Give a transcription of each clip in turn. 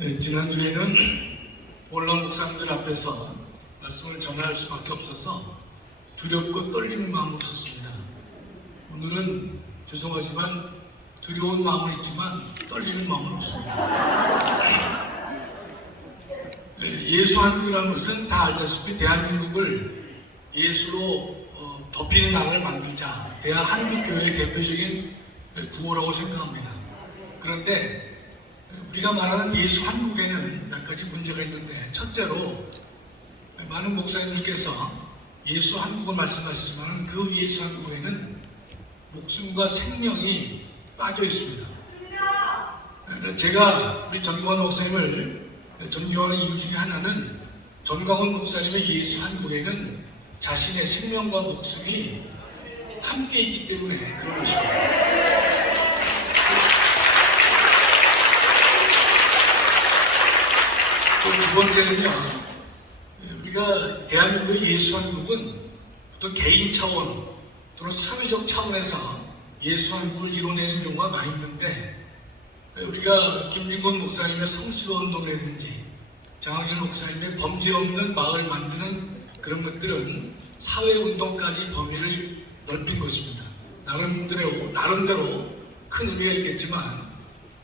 네, 지난주에는 온라인 목사님들 앞에서 말씀을 전할 수밖에 없어서 두렵고 떨리는 마음으로 섰습니다. 오늘은 죄송하지만 두려운 마음은 있지만 떨리는 마음은 없습니다. 예수 한국이라는 것은 다 알다시피 대한민국을 예수로 덮이는 나라를 만들자, 대한민국교회의 대표적인 구호라고 생각합니다. 그런데 우리가 말하는 예수 한국에는 몇 가지 문제가 있는데, 첫째로 많은 목사님들께서 예수 한국을 말씀하시지만 그 예수 한국에는 목숨과 생명이 빠져 있습니다. 제가 우리 전광훈 목사님을 존경하는 이유 중에 하나는 전광훈 목사님의 예수 한국에는 자신의 생명과 목숨이 함께 있기 때문에 그런 것입니다. 또 두 번째는요, 우리가 대한민국의 예수 한국은 보통 개인 차원 또는 사회적 차원에서 예수 한국을 이뤄내는 경우가 많이 있는데, 우리가 김진곤 목사님의 성수화 운동이라든지 장학일 목사님의 범죄 없는 마을 만드는 그런 것들은 사회운동까지 범위를 넓힌 것입니다. 나름대로 큰 의미가 있겠지만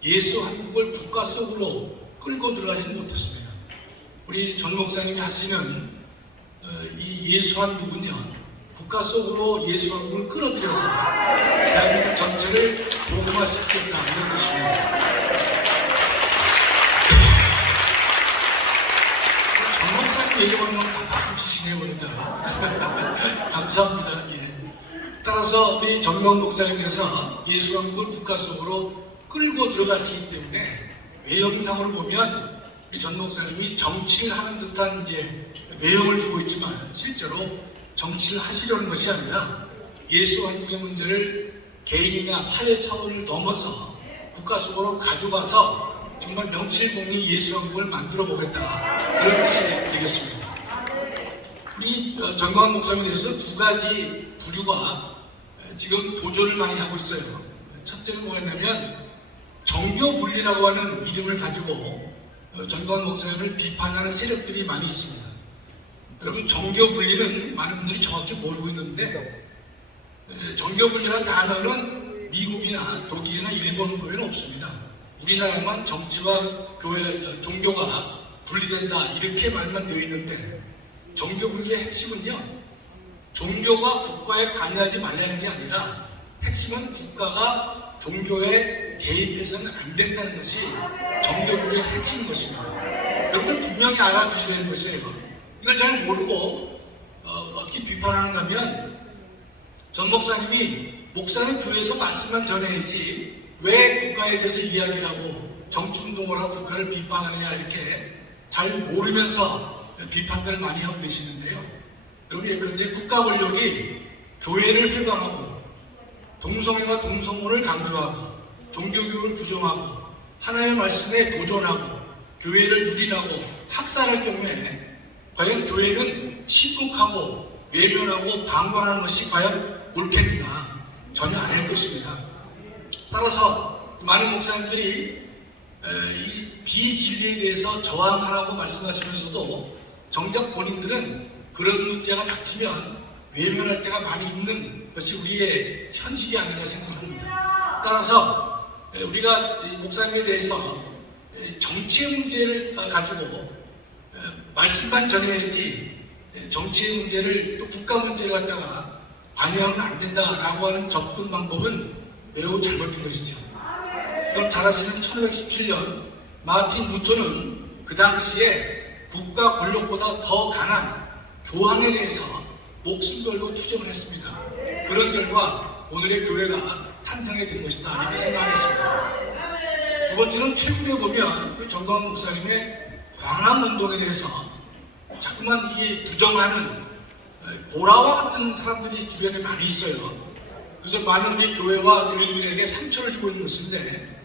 예수 한국을 국가 속으로 끌고 들어가지는 못했습니다. 우리 전 목사님이 하시는 이 예수 한국은요, 국가 속으로 예수 한국을 끌어들여서 대한민국 전체를 복음화시키겠다, 이런 뜻입니다. 전 목사님 얘기하면 다 박수 치시네 보니까 감사합니다. 예. 따라서 우리 전명 목사님께서 예수 한국을 국가 속으로 끌고 들어가시기 때문에 외형상으로 보면 우리 전 목사님이 정치를 하는 듯한 이제 외형을 주고 있지만 실제로 정치를 하시려는 것이 아니라 예수 한국의 문제를 개인이나 사회 차원을 넘어서 국가 속으로 가져가서 정말 명실공히 예수 한국을 만들어 보겠다, 그런 뜻이 되겠습니다. 우리 전광훈 목사님에 대해서 두 가지 부류가 지금 도전을 많이 하고 있어요. 첫째는 뭐였냐면 정교 분리라고 하는 이름을 가지고 전광훈 목사님을 비판하는 세력들이 많이 있습니다. 여러분, 정교 분리는 많은 분들이 정확히 모르고 있는데, 정교 분리라는 단어는 미국이나 독일이나 일본을 보면 없습니다. 우리나라만 정치와 교회, 종교가 분리된다, 이렇게 말만 되어 있는데, 정교 분리의 핵심은요, 종교가 국가에 관여하지 말라는 게 아니라 핵심은 국가가 종교에 개입해서는 안 된다는 것이 정교분리의 핵심인 것입니다. 여러분들 분명히 알아두셔야 되는 것이에요. 이걸 잘 모르고 어떻게 비판하는가 하면, 전 목사님이 목사는 교회에서 말씀만 전해야지 왜 국가에 대해서 이야기를 하고 정치운동을 하고 국가를 비판하느냐, 이렇게 잘 모르면서 비판들을 많이 하고 계시는데요. 여러분, 예컨대 국가 권력이 교회를 해방하고 동성애와 동성혼을 강조하고 종교교육을 부정하고 하나님의 말씀에 도전하고 교회를 유린하고 학살할 경우에 과연 교회는 침묵하고 외면하고 방관하는 것이 과연 옳겠는가? 전혀 아닐 것입니다. 따라서 많은 목사님들이 이 비진리에 대해서 저항하라고 말씀하시면서도 정작 본인들은 그런 문제가 닥치면 외면할 때가 많이 있는 것이 우리의 현실이 아닌가 생각합니다. 따라서 우리가 목사님에 대해서 정치의 문제를 가지고 말씀만 전해야지 정치의 문제를, 또 국가 문제를 갖다가 관여하면 안 된다라고 하는 접근 방법은 매우 잘못된 것이죠. 그럼 잘 아시는 1517년 마틴 루터는 그 당시에 국가 권력보다 더 강한 교황에 대해서 목숨 걸고 투쟁을 했습니다. 그런 결과 오늘의 교회가 탄생이 된 것이다, 이렇게 생각하겠습니다. 두 번째는 최근에 보면 우리 전광훈 목사님의 광화문운동에 대해서 자꾸만 이게 부정하는 고라와 같은 사람들이 주변에 많이 있어요. 그래서 많은 우리 교회와 교인들에게 상처를 주고 있는 것인데,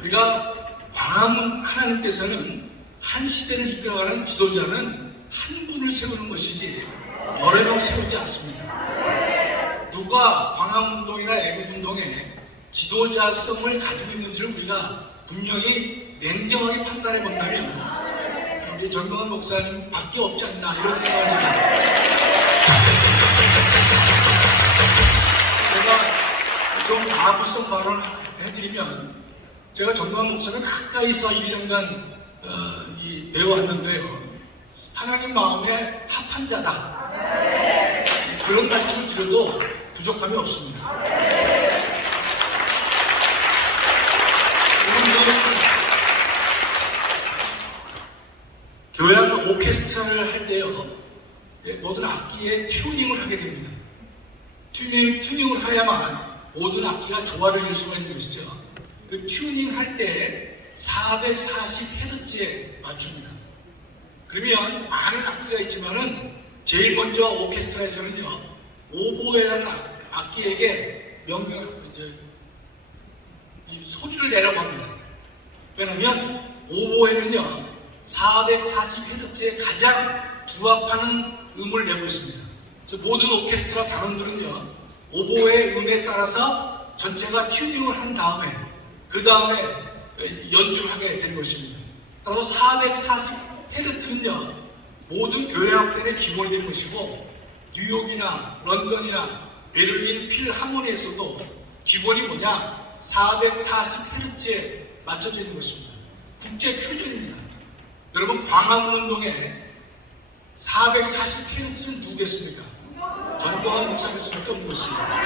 우리가 광화문 하나님께서는 한 시대를 이끌어가는 지도자는 한 분을 세우는 것이지 여러 명 세우지 않습니다. 누가 광화문운동이나 애국운동에 지도자성을 가지고 있는지를 우리가 분명히 냉정하게 판단해 본다면 우리 전광훈 목사님 밖에 없지 않나 이런 생각을 제가 좀 가부성 발언을 해드리면 제가 전광훈 목사를 가까이서 1년간 배워왔는데요. 하나님 마음에 합한 자다. 그런 말씀을 드려도 부족함이 없습니다. 교회하는 오케스트라를 할 때요, 모든 악기에 튜닝을 하게 됩니다. 튜닝을 해야만 모든 악기가 조화를 이룰 수가 있는 것이죠. 그 튜닝 할 때 440Hz에 맞춥니다. 그러면 많은 악기가 있지만은 제일 먼저 오케스트라에서는요, 오보에라는 악기에게 이 소리를 내라고 합니다. 왜냐하면 오보에는요 440Hz에 가장 부합하는 음을 내고 있습니다. 모든 오케스트라 단원들은요 오보의 음에 따라서 전체가 튜닝을 한 다음에 그 다음에 연주를 하게 되는 것입니다. 따라서 440Hz는요 모든 교회악단의 기본이 되는 것이고 뉴욕이나 런던이나 베를린 필하모니에서도 기본이 뭐냐 440Hz에 맞춰져 있는 것입니다. 국제 표준입니다. 여러분 광화문운동에 440Hz는 누구겠습니까? 전광훈 목사님 수밖에 없는 것입니다.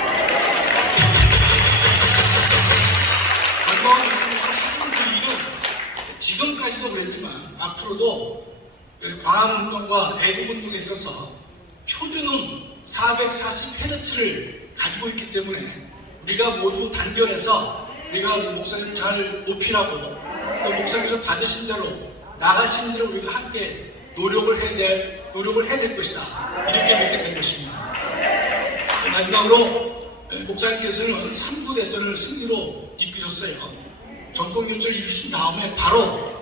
전광훈 목사님께서 하신 그 일은 지금까지도 그랬지만 앞으로도 광화문운동과 애국운동에 있어서 표준음 440Hz를 가지고 있기 때문에 우리가 모두 단결해서 우리가 목사님 잘 보필하고 또 목사님께서 받으신 대로 나가신 대로 우리가 함께 노력을 해야 될 것이다. 이렇게 믿게 된 것입니다. 마지막으로 목사님께서는 3부 대선을 승리로 이끄셨어요. 전국연철을 이루신 다음에 바로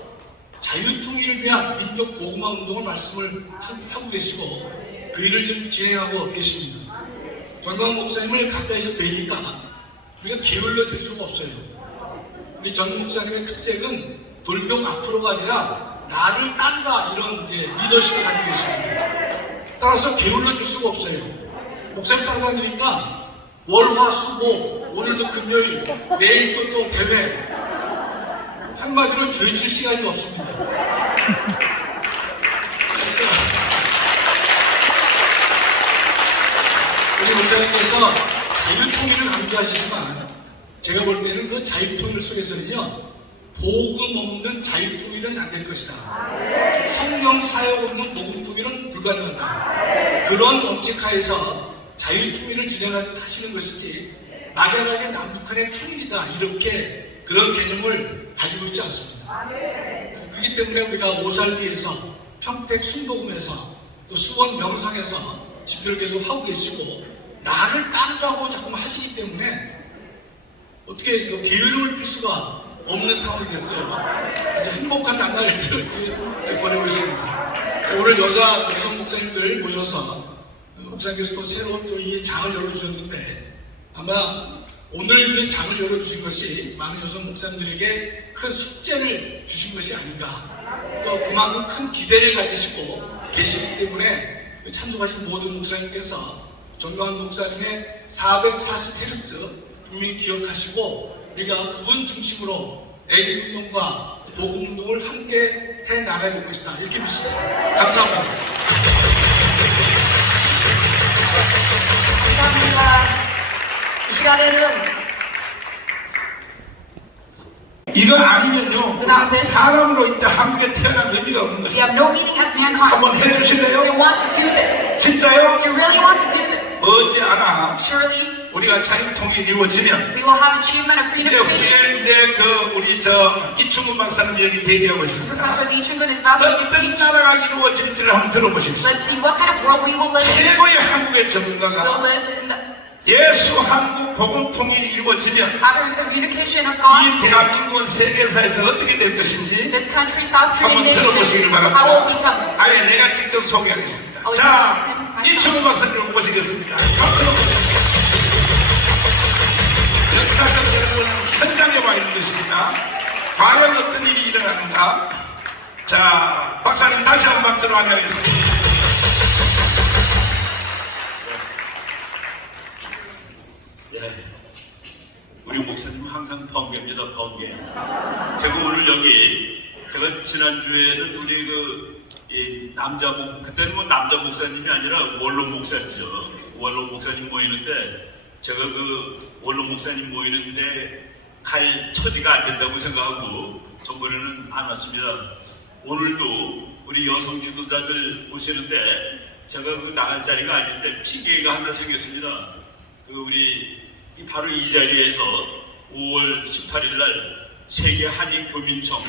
자유통일을 위한 민족 보호마 운동을 말씀을 하고 계시고 그 일을 좀 진행하고 계십니다. 전광훈 목사님을 가까이서 뵈니까 우리가 게을러 줄 수가 없어요. 우리 전 목사님의 특색은 돌격 앞으로가 아니라 나를 따르라 이런 리더십을 가지고 계십니다. 따라서 게을러 줄 수가 없어요. 목사님 따라다니니까 월화수목 오늘도 금요일 내일도 또 대회 한마디로 죄질 시간이 없습니다. 우리 목사님께서 자유통일을 강조하시지만 제가 볼 때는 그 자유통일 속에서는요 복음 없는 자유통일은 안 될 것이다. 성령 사역 없는 복음통일은 불가능하다. 그런 원칙하에서 자유통일을 진행하시는 것이지 막연하게 남북한의 통일이다 이렇게 그런 개념을 가지고 있지 않습니다. 그렇기 때문에 우리가 오살리에서 평택 순복음에서 또 수원 명성에서 집회를 계속 하고 계시고 나를 따르라고 자꾸 하시기 때문에 어떻게 게으름을 필 수가 없는 상황이 됐어요. 아주 행복한 나날을 보내고 있습니다. 오늘 여성 목사님들 모셔서 목사님께서 또 새로운 또 이 장을 열어주셨는데 아마 오늘 이 장을 열어주신 것이 많은 여성 목사님들에게 큰 숙제를 주신 것이 아닌가. 또 그만큼 큰 기대를 가지시고 계시기 때문에 참석하신 모든 목사님께서 전광훈 목사님의 440Hz 분명히 기억하시고 우리가 그분 중심으로 애국운동과 복음운동을 함께 해나가야 될 것이다 이렇게 믿습니다. 감사합니다. 감사합니다. 이 시간에는 이거 아니면요 Without this, 사람으로 있다 함께 태어난 의미가 없는 we 것입니다. have no meaning as mankind. 한번 해주실래요? To want to do this, 진짜요? to really want to do this, 머지않아 surely 우리가 자유통일이 이루어지면 we will have achievement of freedom 이제 of creation. 후에 우리 이충근 박사님 여기 대기하고 있습니다. Professor Lee Chung-gun is about to make a 어떤 speech. 나라가 이루어질지를 한번 들어보십시오. Let's see what kind of world we will live in. 최고의 한국의 We'll 전문가가 live in the, 예수 한국 복음 통일이 이루어지면 after the reunification of 이 God's 대한민국은 세계사에서 어떻게 될 것인지 this country, South Korean 한번 들어보시길 nation, 바랍니다. how will become. 아예 내가 직접 소개하겠습니다. Oh, 자, yes. 이충근 박사님 모시겠습니다. 박수로 역사적 여러분 현장에 와 있는 것입니다. 과연 어떤 일이 일어나는가? 자, 박사님 다시 한번 박수로 환영하겠습니다. 네. 우리 목사님은 항상 번개입니다, 번개. 제가 오늘 여기, 제가 지난주에는 우리 그때는 뭐 남자 목사님이 아니라 원로 목사님이죠. 원로 목사님 모이는데, 제가 원로 목사님 모이는데 갈 처지가 안 된다고 생각하고, 전번에는 안 왔습니다. 오늘도 우리 여성 지도자들 오시는데, 제가 나갈 자리가 아닌데, 핑계가 하나 생겼습니다. 바로 이 자리에서 5월 18일 날 세계 한인 교민청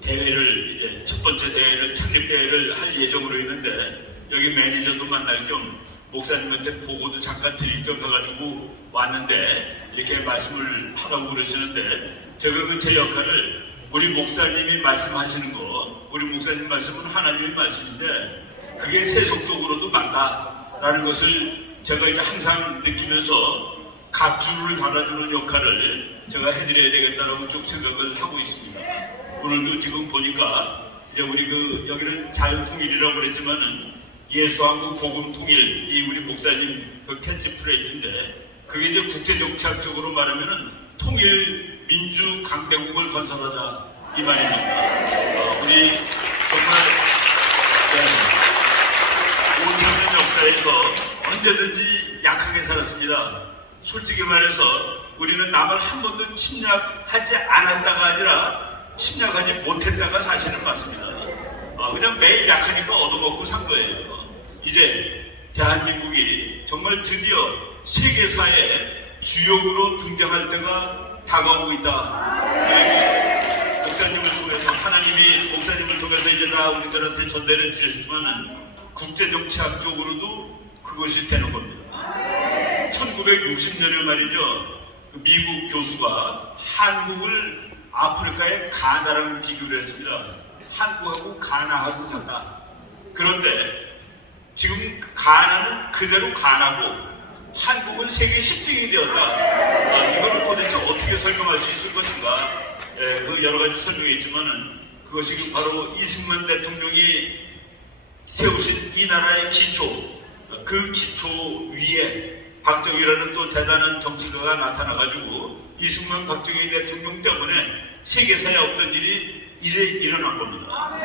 대회를 이제 첫 번째 대회를 창립 대회를 할 예정으로 있는데 여기 매니저도 만날 겸 목사님한테 보고도 잠깐 드릴 겸 해가지고 왔는데 이렇게 말씀을 하라고 그러시는데 제가 제 역할을 우리 목사님이 말씀하시는 거 우리 목사님 말씀은 하나님의 말씀인데 그게 세속적으로도 맞다라는 것을 제가 이제 항상 느끼면서 각주를 달아주는 역할을 제가 해드려야 되겠다라고 쭉 생각을 하고 있습니다. 오늘도 지금 보니까 이제 우리 여기는 자유통일이라고 그랬지만은 예수한국 복음통일 이 우리 목사님 캐치프레이즈인데 그게 이제 국제정치학적으로 말하면은 통일 민주 강대국을 건설하자 이 말입니다. 우리 정말 5천년 역사에서 언제든지 약하게 살았습니다. 솔직히 말해서 우리는 남을 한 번도 침략하지 않았다가 아니라 침략하지 못했다가 사실은 맞습니다. 그냥 매일 약하니까 얻어먹고 산 거예요. 이제 대한민국이 정말 드디어 세계사의 주역으로 등장할 때가 다가오고 있다. 목사님을 통해서 하나님이 목사님을 통해서 이제 다 우리들한테 전달해 주셨지만은 국제정치학적으로도 그것이 되는 겁니다. 1960년에 말이죠. 미국 교수가 한국을 아프리카의 가나랑 비교를 했습니다. 한국하고 가나하고 같다. 그런데 지금 가나는 그대로 가나고 한국은 세계 10등이 되었다. 이걸 도대체 어떻게 설명할 수 있을 것인가? 여러 가지 설명이 있지만은 그것이 바로 이승만 대통령이 세우신 이 나라의 기초, 그 기초 위에 박정희라는 또 대단한 정치가가 나타나가지고 이승만 박정희 대통령 때문에 세계사에 없던 일이 일어난 겁니다.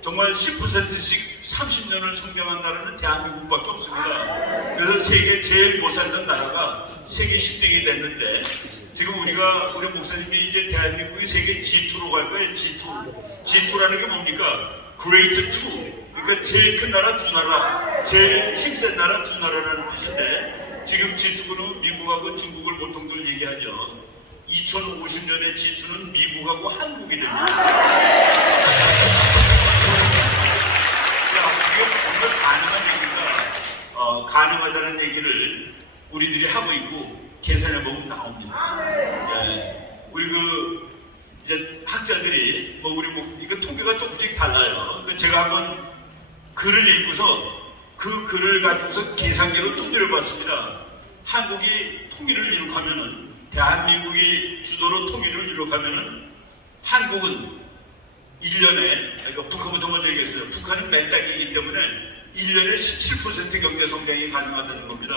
정말 10%씩 30년을 성장한 나라는 대한민국밖에 없습니다. 그래서 세계 제일 못 살던 나라가 세계 10등이 됐는데 지금 우리 목사님이 이제 대한민국이 세계 G2로 갈 거예요. G2. G2라는 게 뭡니까? Great 2. 그러니까 제일 큰 나라 두 나라, 제일 힘센 나라 두 나라라는 뜻인데 지금 G2는 미국하고 중국을 보통들 얘기하죠. 2050년에 G2는 미국하고 한국이 됩니다. 이게 정말 가능한 얘기가 가능하다는 얘기를 우리들이 하고 있고 계산해보면 나옵니다. 우리 이제 학자들이 이거 통계가 조금씩 달라요. 제가 한번 글을 읽고서 그 글을 가지고서 계산기로 두드려봤습니다. 한국이 통일을 이룩하면은 대한민국이 주도로 통일을 이룩하면은 한국은 1년에 그러니까 북한부터 먼저 얘기했어요. 북한은 맨 땅이기 때문에 1년에 17% 경제 성장이 가능하다는 겁니다.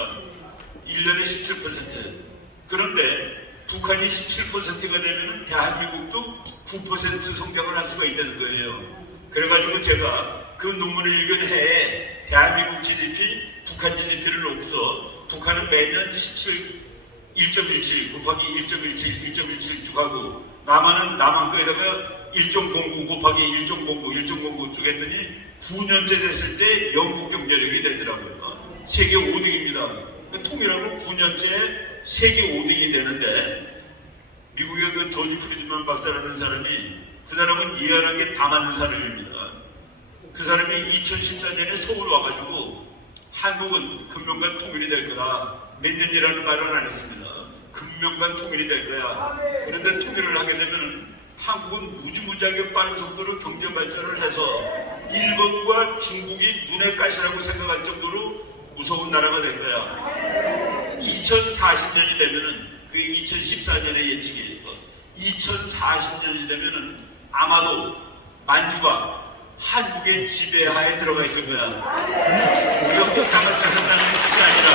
1년에 17%. 그런데 북한이 17%가 되면은 대한민국도 9% 성장을 할 수가 있다는 거예요. 그래가지고 제가 그 논문을 읽은 해에 대한민국 GDP, 북한 GDP를 놓고서 북한은 매년 1.17 곱하기 1.17 쭉 하고 남한 거에다가 1.09 곱하기 1.09 쭉 했더니 9년째 됐을 때 영국 경제력이 되더라고요. 세계 5등입니다. 통일하고 9년째 세계 5등이 되는데 미국의 조지 프리드만 박사라는 사람이 그 사람은 이해하는 게 다 맞는 사람입니다. 그 사람이 2014년에 서울 와가지고 한국은 금년간 통일이 될 거다. 내년이라는 말은 안 했습니다. 금년간 통일이 될 거야. 그런데 통일을 하게 되면 한국은 무지무지하게 빠른 속도로 경제 발전을 해서 일본과 중국이 눈에 가시라고 생각할 정도로 무서운 나라가 될 거야. 2040년이 되면은 그게 2014년의 예측이에요. 2040년이 되면은 아마도 만주가 한국의 지배하에 들어가 있을 거야. 우리가 꼭 잘못해서라는 뜻이 아니라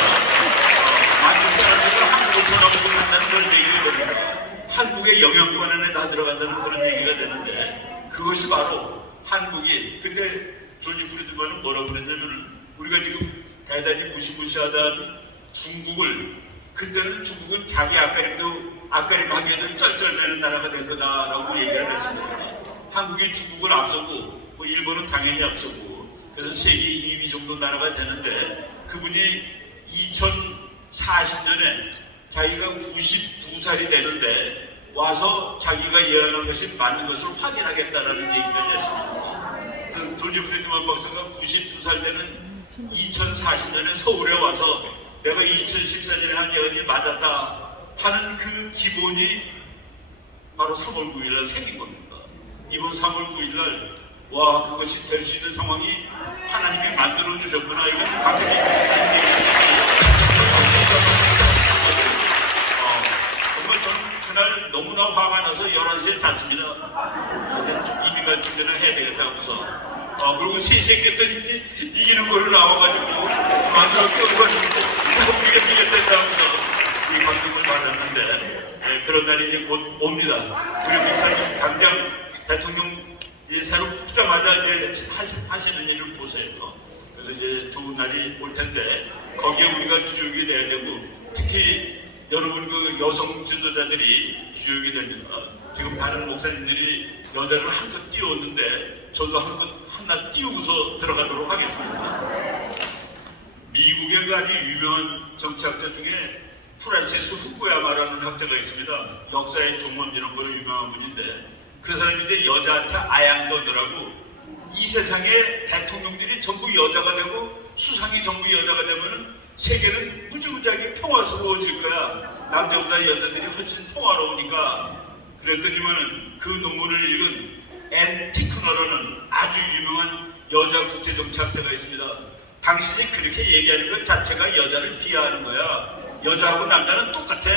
만주 사람들이 한국을 돌아보고 산다는 그런 얘기가 됩니다. 한국의 영향권 안에 다 들어간다는 그런 얘기가 되는데 그것이 바로 한국이 근데 조지 프리드만은 뭐라고 그랬냐면 우리가 지금 대단히 무시무시하던 중국을 그때는 중국은 자기 앞가림하기에는 쩔쩔매는 나라가 될 거다라고 얘기를 했습니다. 한국이 중국을 앞서고 뭐 일본은 당연히 앞서고 그래서 세계 2위 정도 나라가 되는데 그분이 2040년에 자기가 92살이 되는데 와서 자기가 예언한 것이 맞는 것을 확인하겠다라는 얘기를 했습니다. 그래서 조지 프리드만 박사가 92살 되는 2040년에 서울에 와서 내가 2014년에 한 예언이 맞았다 하는 그 기본이 바로 3월 9일날 생긴 겁니다. 이번 3월 9일날 와 그것이 될 수 있는 상황이 하나님이 만들어 주셨구나 이건 당연히 정말 저는 그날 너무나 화가 나서 11시에 잤습니다. 이민 갈 준비를 해야 되겠다 하면서 그리고 3시에 깼더니 이기는 거로 나와가지고 만들어 끌어가지고 우리가 이겼다 하면서 이 방송을 받았는데 그런 날이 이제 곧 옵니다. 우리 목사님 당장 대통령 새로 뽑자마자 이제 하시는 일을 보세요. 그래서 이제 좋은 날이 올 텐데 거기에 우리가 주역이 돼야 되고 특히 여러분 그 여성 지도자들이 주역이 됩니다. 지금 많은 목사님들이 여자를 한껏 띄웠는데 저도 하나 띄우고서 들어가도록 하겠습니다. 미국의 그 아주 유명한 정치학자 중에 프란시스 후쿠야마라는 학자가 있습니다. 역사의 종말 이런 거로 유명한 분인데 그 사람인데 여자한테 아양떠느라고 이 세상에 대통령들이 전부 여자가 되고 수상이 전부 여자가 되면은 세계는 무지무지하게 평화스러워질 거야. 남자보다 여자들이 훨씬 평화로우니까. 그랬더니만은 그 논문을 읽은 앤 티크너라는 아주 유명한 여자 국제정치학자가 있습니다. 당신이 그렇게 얘기하는 것 자체가 여자를 비하하는 거야. 여자하고 남자는 똑같아.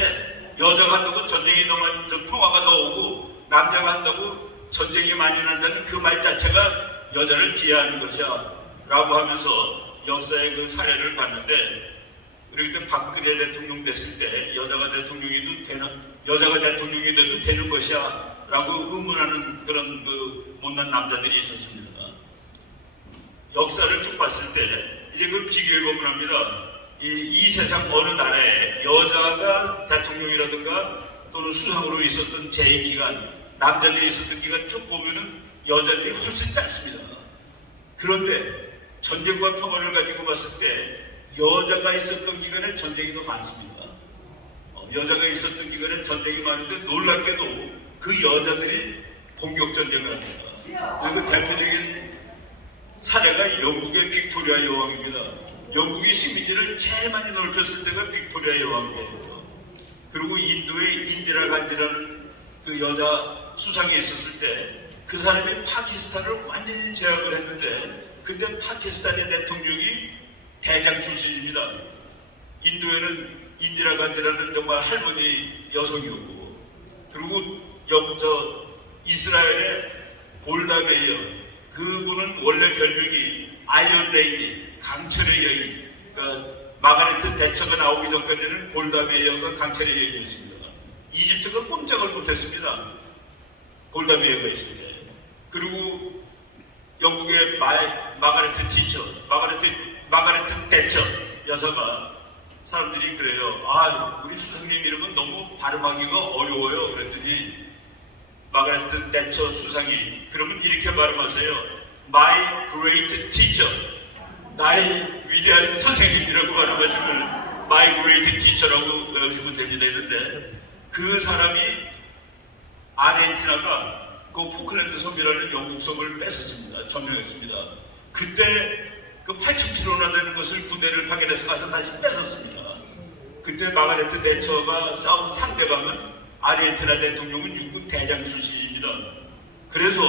여자가 한다고 전쟁이 평화가 더 오고 남자가 한다고 전쟁이 많이 난다는 그 말 자체가 여자를 비하하는 것이야 라고 하면서 역사의 그 사례를 봤는데 우리 그때 박근혜 대통령 됐을 때 여자가 대통령이 돼도 되는 것이야 라고 의문하는 그런 그 못난 남자들이 있었습니다. 역사를 쭉 봤을 때 이제 그걸 비교해보면 합니다. 이 세상 어느 나라에 여자가 대통령이라든가 또는 수상으로 있었던 재임 기간, 남자들이 있었던 기간 쭉 보면은 여자들이 훨씬 짧습니다. 그런데 전쟁과 평화를 가지고 봤을 때 여자가 있었던 기간에 전쟁이 더 많습니다. 여자가 있었던 기간에 전쟁이 많은데 놀랍게도 그 여자들이 공격 전쟁을 합니다. 그리고 대표적인 사례가 영국의 빅토리아 여왕입니다. 영국의 식민지를 제일 많이 넓혔을 때가 빅토리아 여왕이에요. 그리고 인도의 인디라 간디라는 그 여자 수상이 있었을 때 그 사람이 파키스탄을 완전히 제압을 했는데 그때 파키스탄의 대통령이 대장 출신입니다. 인도에는 인디라 간디라는 정말 할머니 여성이었고 그리고 이스라엘의 골다 메이어 그분은 원래 별명이 아이언 레이디 강철의 여인 그러니까 마가레트 대처가 나오기 전까지는 골다 메이어가 강철의 여인이었습니다. 이집트가 꼼짝을 못했습니다. 골다 메이어가 있을 때 그리고 영국의 마가레트 대처 여사가 사람들이 그래요. 우리 수상님 이름은 너무 발음하기가 어려워요. 그랬더니 마가레트 대처 수상이 그러면 이렇게 발음하세요. My great teacher. 나의 위대한 선생님이라고 발음하시면 My great teacher라고 외우시면 됩니다. 했는데 그 사람이 아르헨티나가 그 포클랜드 섬이라는 영국 섬을 뺏었습니다. 점령했습니다. 그때 그 8,000km나 되는 것을 군대를 파견해서 가서 다시 뺏었습니다. 그때 마가레트 대처가 싸운 상대방은 아르헨티나 대통령은 육군 대장 출신입니다. 그래서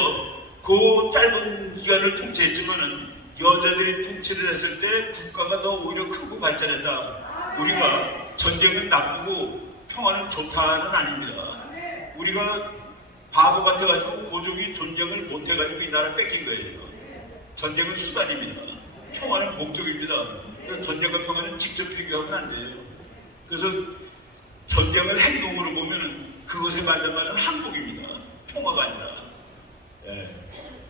그 짧은 기간을 통치했지만은 여자들이 통치를 했을 때 국가가 더 오히려 크고 발전했다. 우리가 전쟁은 나쁘고 평화는 좋다는 아닙니다. 우리가 바보 같아가지고 고종이 전쟁을 못해가지고 이 나라 뺏긴 거예요. 전쟁은 수단입니다. 평화는 목적입니다. 그래서 전쟁과 평화는 직접 비교하면 안 돼요. 그래서 전쟁을 행동으로 보면 그것에 맞는 말은 항복입니다. 평화가 아니라. 예.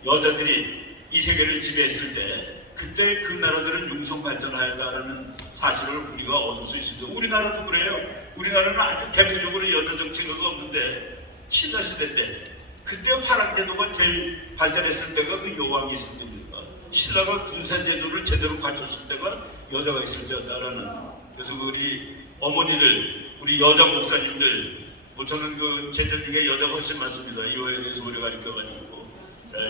여자들이 이 세계를 지배했을 때 그때 그 나라들은 융성 발전하였다라는 사실을 우리가 얻을 수 있습니다. 우리나라도 그래요. 우리나라는 아주 대표적으로 여자 정치가 없는데 신라시대 때 그때 화랑제도가 제일 발달했을 때가 그 여왕이 있을 때입니다. 신라가 군사제도를 제대로 갖췄을 때가 여자가 있을 때였다라는. 그래서 우리 어머니들, 우리 여자 목사님들, 뭐 저는 그 제자 중에 여자가 훨씬 많습니다. 이호에 대해서 오래 가르쳐가지고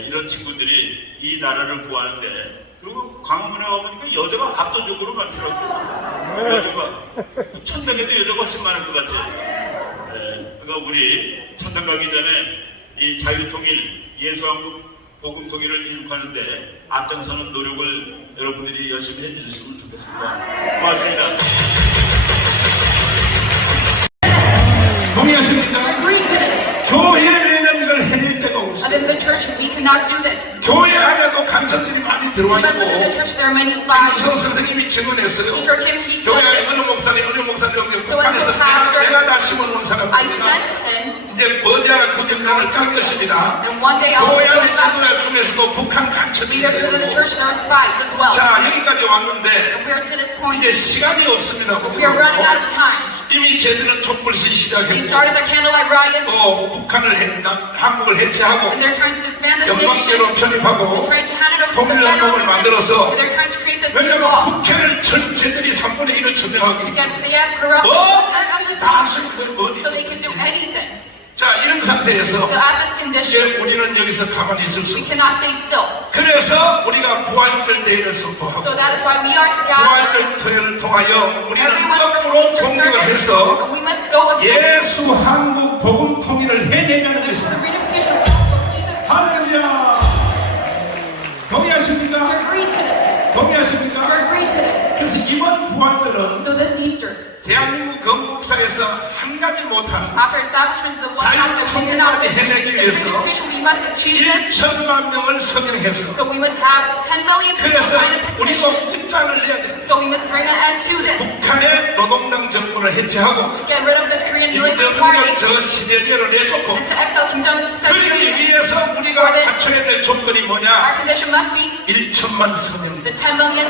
이런 친구들이 이 나라를 구하는데, 그리고 광화문에 와보니까 여자가 압도적으로 많더라고요. 여자가 천당에도 여자가 훨씬 많을 것 같아요. 그러니까 우리 천당 가기 전에 이 자유통일, 예수한국 복음 통일을 이룩하는데 앞장서는 노력을 여러분들이 열심히 해주셨으면 좋겠습니다. 고맙습니다. 동의하십니까? Agree to this. 교회에는 이걸 해낼 데가 없어요. And in the church, we cannot do this. 교회 안에도 간첩들이 많이 들어와 Even within the 있고 church, there are many spies. 김무성 선생님이 증언했어요. Peter Kim, he said 교회 안에 this. 어느 목사님 여기 So as a 북한에서 pastor, 내가 다 심어놓은 I 사람입니다. sent him, 이제 머지않아 그 명단을 깔 것입니다. and one day I will 교회 안에 go back. 지도자 중에서도 북한 간첩이 Leaders within the 있어요. church, there are spies as well. 자, 여기까지 왔는데 And we are to this point. 이제 시간이 없습니다. We are running out of time. 이미 쟤들은 촛불시 They 시작했고 started their candlelight riot, 또 북한을 한국을 해체하고 and they're trying to disband this nation. 영광제로 편입하고 They're trying to hand it over to the 통일연맹을 federalism. 만들어서 They're trying to create this new 왜냐면 law. 국회를 전체들이 3분의 1을 점령하기 Because they have corrupt 뭐든지 다 할 수 있는 거예요. so they can do anything. 자, 이런 상태에서 So at this condition, 이제 우리는 여기서 가만히 있을 수 we 없어요. cannot stay still. 그래서 우리가 부활절 대회를 선포하고 So that is why we are together. 부활절 대회를 통하여 우리는 Everyone for the 거꾸로 Easter 공격을 service, 해서 and we must go against 예수 한국 복음 통일을 해내냐는 for 것입니다. the reunification of the gospel of Jesus. 할렐루야! To 동의하십니까? agree to this. To 동의하십니까? agree to this. 그래서 이번 부활절은 So this Easter, 대한민국 건국사에서 한 가지 못한 after establishment of the one task that we cannot do, the reunification, we must achieve this. 1천만 명을 서명해서 So we must have 10 million people 그래서 sign a petition. 우리도 끝장을 내야 돼. So we must bring an end to this. 북한의 노동당 정권을 해체하고 To get rid of the Korean Labor Party 김정은을 저 시베리아로 내쫓고 and to exile Kim Jong-un to South 그러기 Korea. 위해서 우리가 갖춰야 될 조건이 Our 뭐냐? condition must be 1천만 서명. the 10 million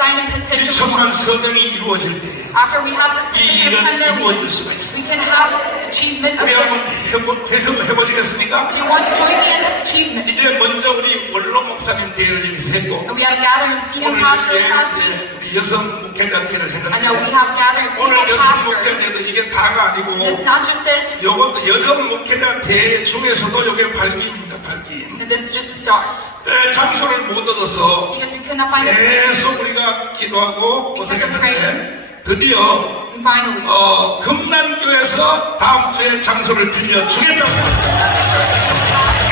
signing petition. 1천만 서명이 이루어질 때 After we have this 이 petition of 10 일은 million, 이루어질 수가 있어. we can have achievement of 우리 한번 this. 해보시겠습니까? Do you want to join me in this achievement? 이제 먼저 우리 원로 목사님 대회를 여기서 했고 And we had a gathering of senior 오늘 pastors 이제 last week. 우리 여성 목회자 대회를 I know we 했는데 have a gathering of 오늘 female 여성 pastors. 목회자도 이게 다가 아니고 It's not just it, 요것도 여성 목회자 대회 중에서도 요게 발기인입니다. 발기인. and this is just a start. 장소를 못 얻어서 Because we could not find a place. 계속 우리가 기도하고 고생했는데 드디어 And finally, 금난교에서 다음 주에 장소를 빌려 주겠다고.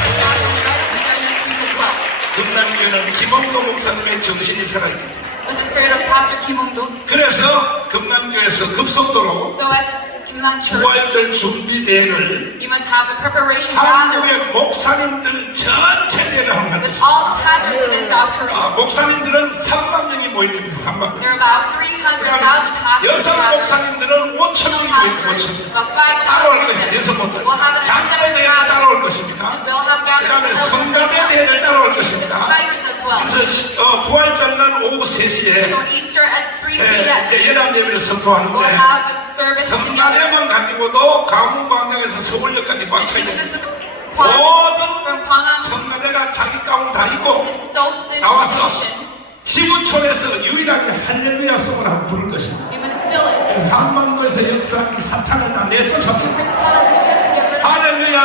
next week as well. 금난교는 김원도 목사님의 정신이 살아있거든요. With the spirit of Pastor Kim Hong-do. 그래서 금난교에서 급속도로 So at Kimlang Church, 부활절 준비 대회를 we must have a preparation gathering 한국의 목사님들 전체를 하면 with all the pastors within South Korea. 목사님들은 3만 명이 모이됩니다. 3만 명. There are about 300,000 pastors 여성 gathered. 목사님들은 5천 명이 모이고 5천 명. About 따라올 5,000 of 거예요. them. 여성분들. We'll have a 장로 separate 대회를 gathering. 따라올 것입니다. And we'll have gathering 그다음에 with elders as 성가대 well. 대회를 따라올 And 것입니다. the choirs as well. 그래서 부활절날 오후 3시에 So on Easter at 3 p.m. 이제 연합 예배를 we'll 선포하는데 have a service together. 성가대만 가지고도 강문광장에서 서울역까지 꽉 And 차야 even 돼. just with the choir from Gwanghwamun 성가대가 자기 가운 다 입고 to Seosin 나와서 Station, 지구촌에서 유일하게 할렐루야 송을 한번 부를 것입니다. we must fill it. 한반도에서 역사한 사탄을 다 내쫓아버려. Praise hallelujah to give her. 할렐루야.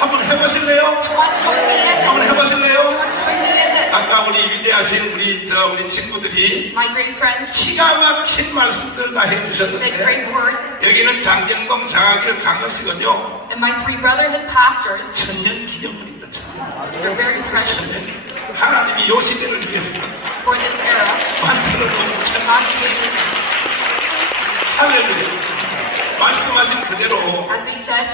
한번 해보실래요? Do you want to join me in 한번 this? Do you 해보실래요? want to join me in this? 아까 우리 위대하신 우리 친구들이 My great friends, 기가 막힌 말씀들 다 they said 해주셨는데 great words. 여기는 장경동 장학일 강의식은요 And my three brotherhood pastors, 천년 기념물입니다. 천년. they're very precious 하나님이 요 시대를 위해서 for this era. 만들어놓은 천. God created them. 할렐루야. 말씀하신 그대로 As they said,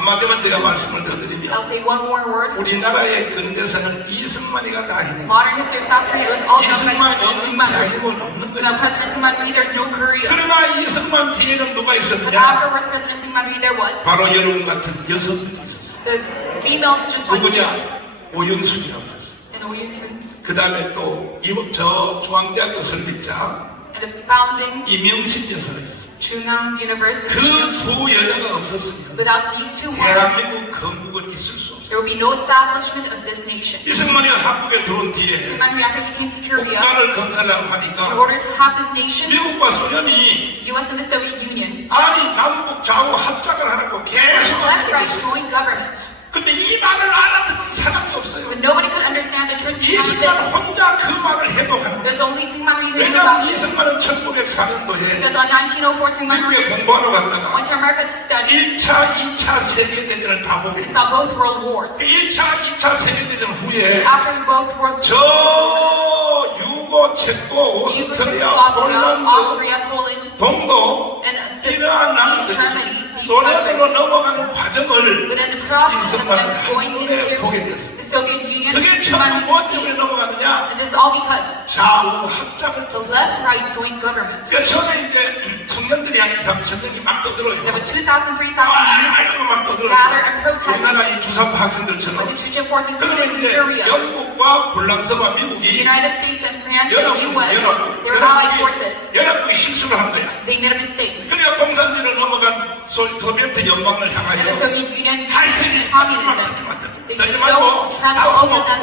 한마디만 제가 말씀을 더 드리면 I'll say one more word. 우리나라의 근대사는 이승만이가 다 해냈어요. Modern history of South Korea was all done by 이승만 President 없는 Syngman Rhee. 대한민국은 없는 Without 거예요. President Syngman Rhee, there's no Korea. 그러나 이승만 뒤에는 누가 But 있었느냐? afterwards, President Syngman Rhee, there was 바로 여러분 같은 여성들이 있었어요. the females just like you. 누구냐? 오영숙이라고 있었어요. And Oh Yoon-sun, 그 다음에 또 저 중앙대학교 설립자 and the founding 이명식 여사가 있었어요. Chungang University. 그 두 여자가 없었으면 Without these two women, 대한민국 건국은 있을 수 없어요. there will be no establishment of this nation. 이승만이 한국에 들어온 뒤에 Syngman Rhee, after he came to Korea, 국가를 건설하고 in 하니까 order to have this nation, 미국과 소련이 the US and the Soviet Union, 아니 남북 좌우 합작을 하라고 계속 left, right, 하고 joint government. 근데 이 말을 알아듣는 사람이 없어요. But nobody could understand the truth behind 이승만 this. 혼자 그 말을 해도 하는 거예요. There's only Syngman Rhee who knew 왜냐하면 about this. 이승만은 1904년도에 Because on 1904, Syngman 미국에 Rhee 공부하러 갔다가 went to America to study 1차, 2차 세계대전을 다 보게 and 돼요. saw both world wars. 1차, 2차 세계대전 후에 After both world 저 유고, 체코, 오스트리아, Czechoslovakia, 폴란드, Austria, Poland, 동독 and 이러한 East 나라들이 Germany, these 소련으로 countries, 넘어가는 과정을 within the process of 이승만은 them going 한눈에 보게 into 됐어요. the Soviet Union, 그게 Syngman 전부 Rhee 뭐 could see 때문에 it. 넘어가느냐? And this is all because 좌우 합작을 the 통해서. left-right joint government. 그러니까 처음에 이제 청년들이 한 2, 3천 명이 막 떠들어요. There were 2,000, 3,000 youth 아이고 막 떠들어요. gather and protest 우리나라 이 주사파 when 학생들처럼. the Chechen forces took 그러면 us in 이제 Korea. 영국과 프랑스와 The 미국이 United States and France and the US, they were allied forces. 연합국이 실수를 한 거야. They made a mistake. 그러니까 공산주의로 넘어간 소비에트 연방을 향하여 And the Soviet Union 하이테크 communism. They said, don't trample over them.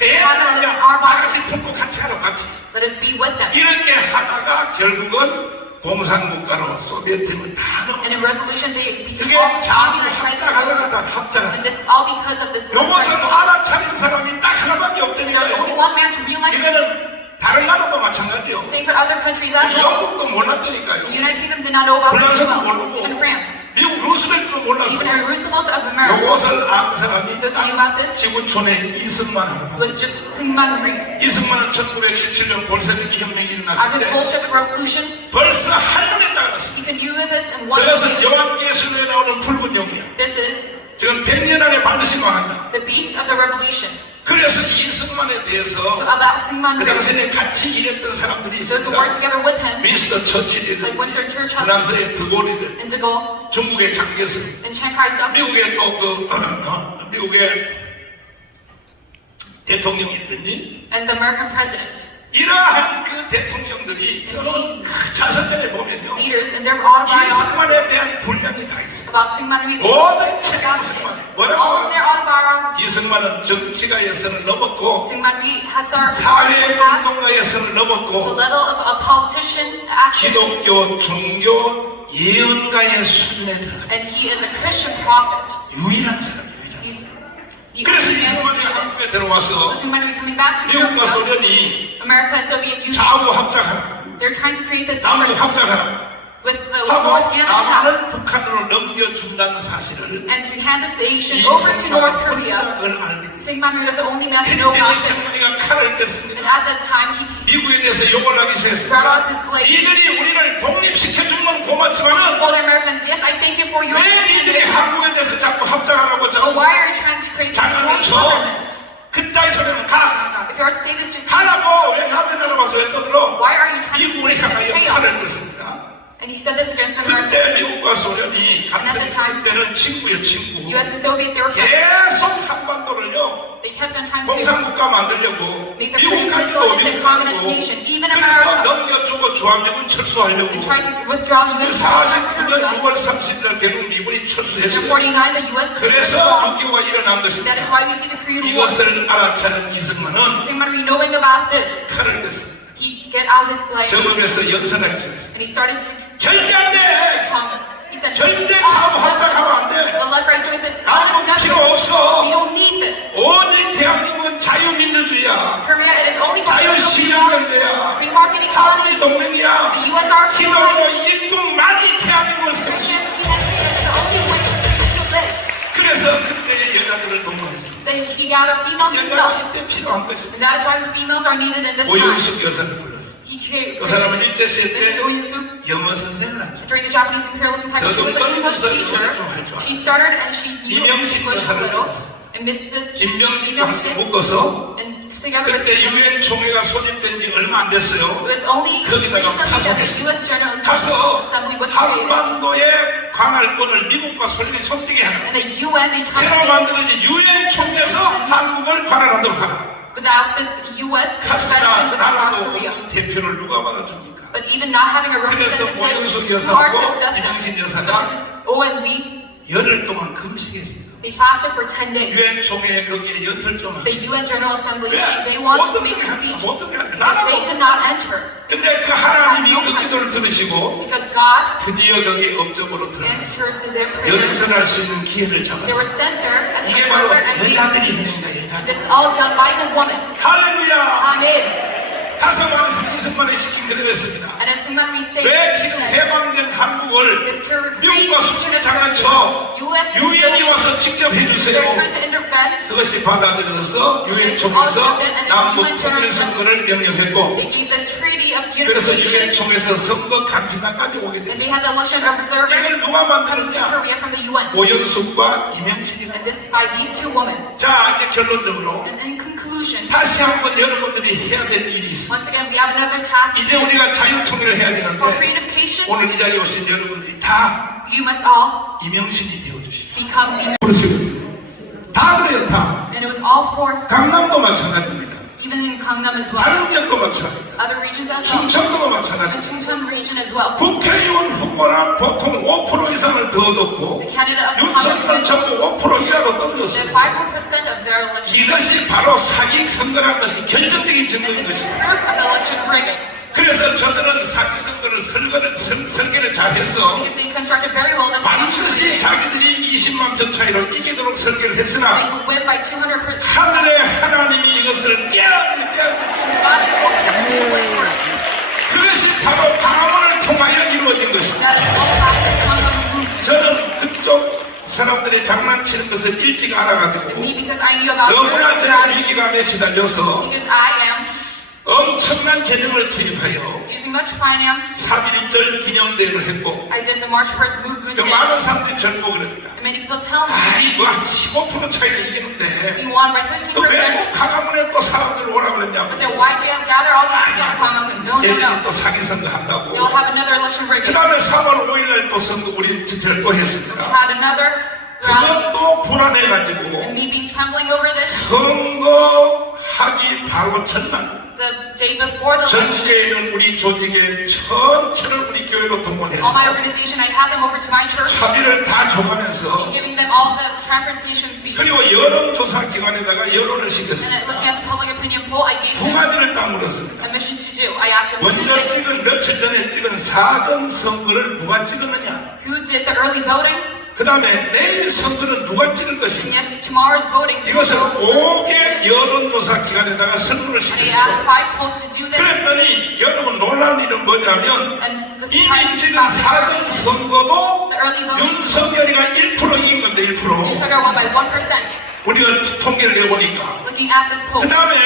애들이야 다 같이 품고 같이 하러 같이 Let us be with them. 이렇게 하다가 결국은 공산국가로 소비에트를 다 넘어. And in resolution, they became 그게 all 자꾸 communist by the 합작하다가 Soviets. 합작하다. And this is all because of this 요것을 left-right. 알아차린 사람이 딱 하나밖에 And there's only 없다니까요. one man to realize this. 이거는 다른 나라도 마찬가지요. Same for other countries as well. 영국도 몰랐다니까요. The United Kingdom did not know about this as 프랑스도 well. 모르고 Even France. 미국 루스벨트도 몰랐어. Even Roosevelt of America 요것을 안 사람이 Those who knew about this? 지구촌에 이승만 하나. was just Syngman Rhee. 이승만은 1917년 볼셰비키 혁명이 일어났을 After the 때 Bolshevik Revolution, 벌써 한눈에 따랐습니다. he could do with this in one 저것은 day. 요한계시록에 나오는 붉은 용이야. This is 지금 100년 안에 반드시 망한다. the beast of the revolution. 그래서 이승만에 대해서 So about Syngman 그 Rhee, 당시에 같이 일했던 사람들이 those who worked 있습니다. together with him, 미스터 처칠이든 like Winston Churchill 프랑스의 드골이든 and de Gaulle 중국의 장개석 and Chiang Kai-shek, 미국의 또 미국의 대통령이든지 and the American president. 이러한 그 대통령들이 자선전에 보면요 Leaders in their autobiography 이승만에 대한 분량이 다 있어요. about Syngman Rhee, they 모든 talk 책이 about 이승만에 it. 뭐라고 All in their autobiography. 이승만은 정치가 예선을 넘었고 Syngman Rhee has surpassed 사회운동가 예선을 the 넘었고 level of a politician, activist, 기독교 종교 예언가의 수준에 들어가 and he is a Christian prophet. 유일한 사람 유일한. He's the 그래서 only man to 이승만이 do 한국에 this. 들어와서 So Syngman Rhee coming back to 미국과 Korea, 소련이 America and Soviet Union, 좌우 합작하라 they're trying to create this 남북 image 합작하라 with the 하고 North and the South, 남한을 북한으로 넘겨준다는 사실을 and to hand this nation over to North Korea. 그걸 알고 있습니다. Syngman Rhee was the only man to know 그때 about this. 이승만이가 칼을 And 댔습니다. at that time, he 미국에 대해서 욕을 하기 brought 시작했습니다. out this blade. 니들이 우리를 독립시켜준 건 고맙지만은 Told Americans, yes, I thank you for your 왜 니들이 independence, 한국에 대해서 자꾸 합작하라고 but 자꾸 why are you trying to create this 장난을 joint 쳐? government? 그따위 소리는 가. If you are to say this, just 하라고 왜 남의 나라 와서 왜 떠들어? why are you trying to 미국을 create 향하여 this 칼을 chaos? 댔습니다. And he said this against America. 그때 미국과 소련이 And at the time, 그때는 친구예요 친구. US and Soviet, they were friends. 계속 한반도를요 They kept on trying to 공산국가 만들려고 make the 미국까지도 Korean communist 미국까지도 nation, even 그래서 America, 넘겨주고 조합력을 철수하려고 and tried to withdraw US from 49년 Korea. 6월 30일 결국 미군이 In 철수했어요. 49, the US 그래서 withdrew. 6.25가 일어난 것입니다. That is why we see the Korean War. 이것을 알아차린 이승만은 Syngman Rhee, knowing about this, 칼을 뺐습니다. he get out his blade 정읍에서 연설하기 시작했습니다. and he started to 절대 안 돼! tongue. He said, 절대 "This is 좌우 합작하면 안 unacceptable. 돼. The left-right joint is 남북 필요 unacceptable. 없어. We don't need this. 오직 대한민국은 자유민주주의야. Korea, it is only for 자유시장경제야. free market economy. 한미 동맹이야. The US are 기독교 인국만이 대한민국을 세웠어. Christianity is the only way to live. 그래서 그때 여자들을 동원했습니다. So he gathered females himself. 여자가 이때 필요한 것입니다. And that is why females are needed in this time. 오영숙 여사를 불러. 만들었습니다. He created 그 사람은 일제 시대 Mrs. 때 Oyasu. 영어 선생을 하죠. During the Japanese imperialism time, she was an English teacher. She started and she knew English a little. And Mrs. Lee 김명진과 함께 Myung-sik 묶어서 and together with 그때 them, 유엔 총회가 소집된 지 얼마 안 됐어요. it was only 거기다가 recently that the 파송했어요. U.S. General 가서 Assembly was created. 한반도의 관할권을 미국과 소련이 손뜨게 하는 And the UN, they tried 새로 to say, 만들어진 유엔 총회에서 한국을 관할하도록 하라. without this U.S. intervention, 가스가 without South 나라도 Korea. 없는 대표를 누가 받아줍니까? But even not having a 그래서 representative, 오영숙 who are to 여사하고 accept 이명신 them. So 여사가 Mrs. Owen Lee, 열흘 동안 금식했어요. they fasted for 10 days. 유엔 총회에 거기에 연설 좀 하고. The UN General Assembly, 왜? they wanted to 어떻게 make a speech 할까? 어떻게 할까? because they 나라도. could not enter. 근데 그 하나님이 그 기도를 들으시고 Because God 드디어 거기 업적으로 들어갔어요. answers to their prayers. 연설할 수 있는 기회를 They were 잡았어요. sent there as an 이게 바로 observer and lead a 여자들이 speech. 있는 거예요. And this is all done by the woman. 할렐루야! Amen. 다섯만에서 이성만에 시킨 그대로 했습니다. And as someone restated, 왜 지금 해방된 한국을 this free 미국과 소련이 장난쳐 U.S. 유엔이 와서 직접 they're 해주세요. trying to intervene. 그것이 받아들여서 유엔 총회에서 남북 통일 선거를 명령했고 They gave this treaty of 그래서 유엔 unification. 총회에서 선거 감시단까지 오게 And 됐어요. they had the election of observers 이걸 누가 coming to 만들었냐? Korea from the UN. 오연숙과 이명신이가. And this is by these two women. 자 이제 결론적으로 And in conclusion, 다시 한번 여러분들이 해야 될 일이 있습니다. once again, we have another task to 이제 do. 우리가 자유통일을 해야 For 되는데 reunification, 오늘 이 자리에 오신 여러분들이 다 you must all 이명신이 되어주십시오. become the. 그러시겠어요? 다 그래요, 다. And it was all for, 강남도 마찬가지입니다. even in Gangnam as well. 다른 지역도 마찬가지입니다. Other regions as well. 충청도도 And 마찬가지입니다. Chungcheon region as well. 국회의원 후보는 보통 5% 이상을 더 얻었고 The candidate of the Congress 윤석열 전부 5% 이하로 the 떨어졌어요. 5% of their election. 이것이 바로 사기 선거라는 것이 결정적인 And 증거인 this is 것입니다. proof of the election rigging. 그래서 저들은 사기 선거를 설계를 잘해서 Because they constructed very well this election 반드시 rigging. 자기들이 20만 표 차이로 이기도록 설계를 They 했으나 could win by 200%. 하늘의 하나님이 이것을 깨닫게 God is opening new way for us. 그것이 바로 방언을 통하여 이루어진 것입니다. That is all happened from the movement. 저는 그쪽 사람들이 장난치는 것을 일찍 알아가지고 Me, because I knew about 너무나 their 저는 strategy. 위기감에 시달려서 Because I am 엄청난 재정을 투입하여 using much finance. 3.1절 기념대회를 했고 I did the March 1st movement day. 많은 사람들이 절복을 합니다. And many people tell me, 아이 뭐 한 15% 차이로 이기는데 you won by 15%. 왜 꼭 강화문에 또 사람들 오라 그랬냐고 But then why do you have gather all these people at Gwanghwamun? No, no, 얘들이 no. 또 사기 선거 한다고 They'll have another election 그 rigging. 다음에 3월 5일날 또 선거 우리 집회를 또 We 했습니다. had another rally. 그것도 불안해가지고 And me being trembling over this, 선거하기 바로 전날 the day before the election, 전국에 있는 우리 조직의 전체를 우리 교회로 all my 동원해서 organization, I had them over to my church, 차비를 다 줘가면서 giving them all the transportation fees. 그리고 여론조사 기관에다가 여론을 And 시켰습니다. looking at the public opinion poll, I gave 두 them 가지를 딱 물었습니다. a mission to do. I asked them two 먼저 things. 찍은 며칠 전에 찍은 사전 선거를 누가 찍었느냐? Who did the early voting? 그 다음에 내일 선거는 누가 찍을 And 것인가? yes, tomorrow's voting. who 이것을 will- 5개 여론조사 기관에다가 선거를 And I asked 시켰어요. 5 polls to do this. 그랬더니 여러분 놀란 일은 뭐냐면 And the 이미 surprising 찍은 fact 사전 is 선거도 the early voting, 윤석열이가 1% 이긴 건데 1% Yusoka won by 1%. 우리가 통계를 내보니까 Looking at this poll. 그 다음에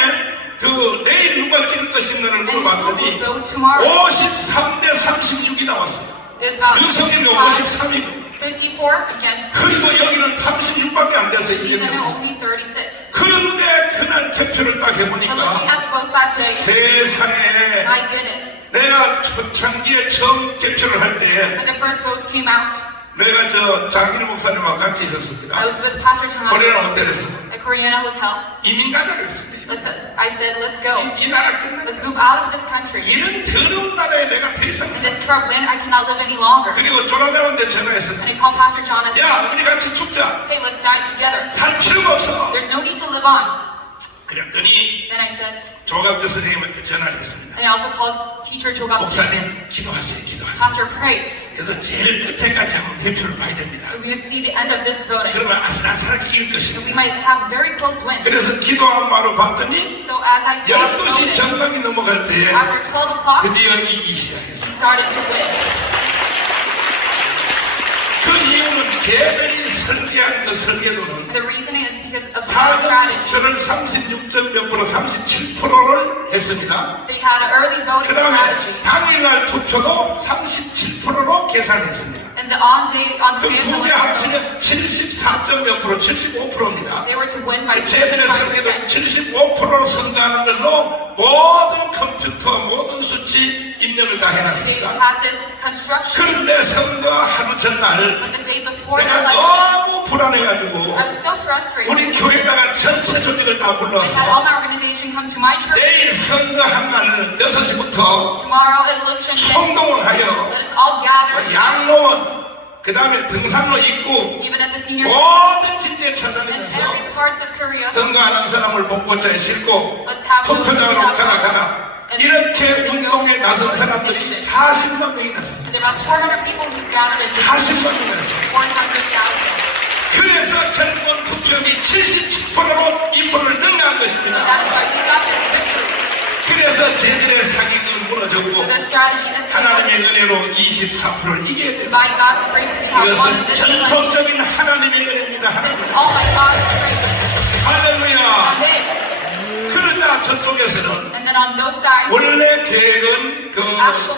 그 내일 누가 찍을 것인가를 And who will 물어봤더니 vote tomorrow? 53대 36이 나왔어요. There's about 윤석열이가 53이고 54 against 그리고 여기는 36밖에 안 돼서 these are 이겼네요. only 36. 그런데 그날 개표를 딱 But looking 해보니까 at the votes that day, 세상에 my goodness. 내가 초창기에 처음 개표를 할 때 When the first votes came out, 내가 저 장인우 목사님과 같이 I 있었습니다. was with Pastor Tom 코리안 호텔에서 at Koreana Hotel. 이민 가자 그랬습니다. I said, let's go. 이 나라 끝나. Let's move out of this country. 이런 더러운 나라에 내가 더 이상 In 살아. this corrupt land, I cannot live any longer. 그리고 조나단한테 전화해서 And I called Pastor Jonathan. 야 우리 같이 죽자. Hey, let's die together. 살 필요가 없어. There's no need to live on. 그랬더니 Then I said, 조갑재 선생님한테 전화를 했습니다. and I also called teacher Jogap. 목사님 기도하세요. 기도하세요. Pastor, pray. 그래서 제일 끝에까지 한번 대표를 봐야 됩니다. We will see the end of this voting. 그러면 아슬아슬하게 이길 And we 것입니다. might have a very close win. 그래서 기도한 바로 봤더니 So as I saw the 12시 voting, 정각이 넘어갈 때에 after 12 o'clock, 드디어 이기기 시작했어요. he started to win. 그 이유는 쟤들이 설계한 그 설계도는 And the reasoning is because of their strategy. 사전투표를 36점 몇 프로 37%를 했습니다. They had an early voting 그 다음에 strategy. 당일날 투표도 37%로 계산했습니다. And the on the day of 그 the 두 개 election, 합치면 74점 몇 프로 75%입니다. they were to win by 쟤들의 설계도 75%. 75%로 선거하는 걸로 모든 컴퓨터 모든 수치 입력을 다 They 해놨습니다. had this construction. 그런데 선거 하루 전날 But the day before the 내가 election, 너무 불안해가지고 I was so frustrated. 우리 교회다가 전체 조직을 다 I had all 불러서 my organization come to my church. 내일 선거한 날 6시부터 Tomorrow election day, 총동을 하여 let us all gather. 양로원 그 다음에 등산로 입구 Even at the senior 모든 진지에 and 찾아다니면서 every parts of Korea. 선거하는 사람을 봉고차에 싣고 Let's have those 투표장으로 without 가라 votes. 가라 And 이렇게 then go 운동에 to 나선 the 사람들이 station. 40만 명이 나섰습니다. There are about 400 people who've gathered in this 40만 명이 나섰습니다. 400,000. 그래서 결국은 투표율이 77%로 인포를 능가한 So 것입니다. that is why we got this victory. 그래서 쟤들의 사기꾼 So 무너졌고 their strategy that they 하나님의 had, 은혜로 24%를 이겨야 됩니다. by God's grace, we have won 이것은 this election. 전통적인 하나님의 은혜입니다. This is all by God's grace. 할렐루야. Amen. 그러자 저쪽에서는 And then on those sides, 원래 계획은 그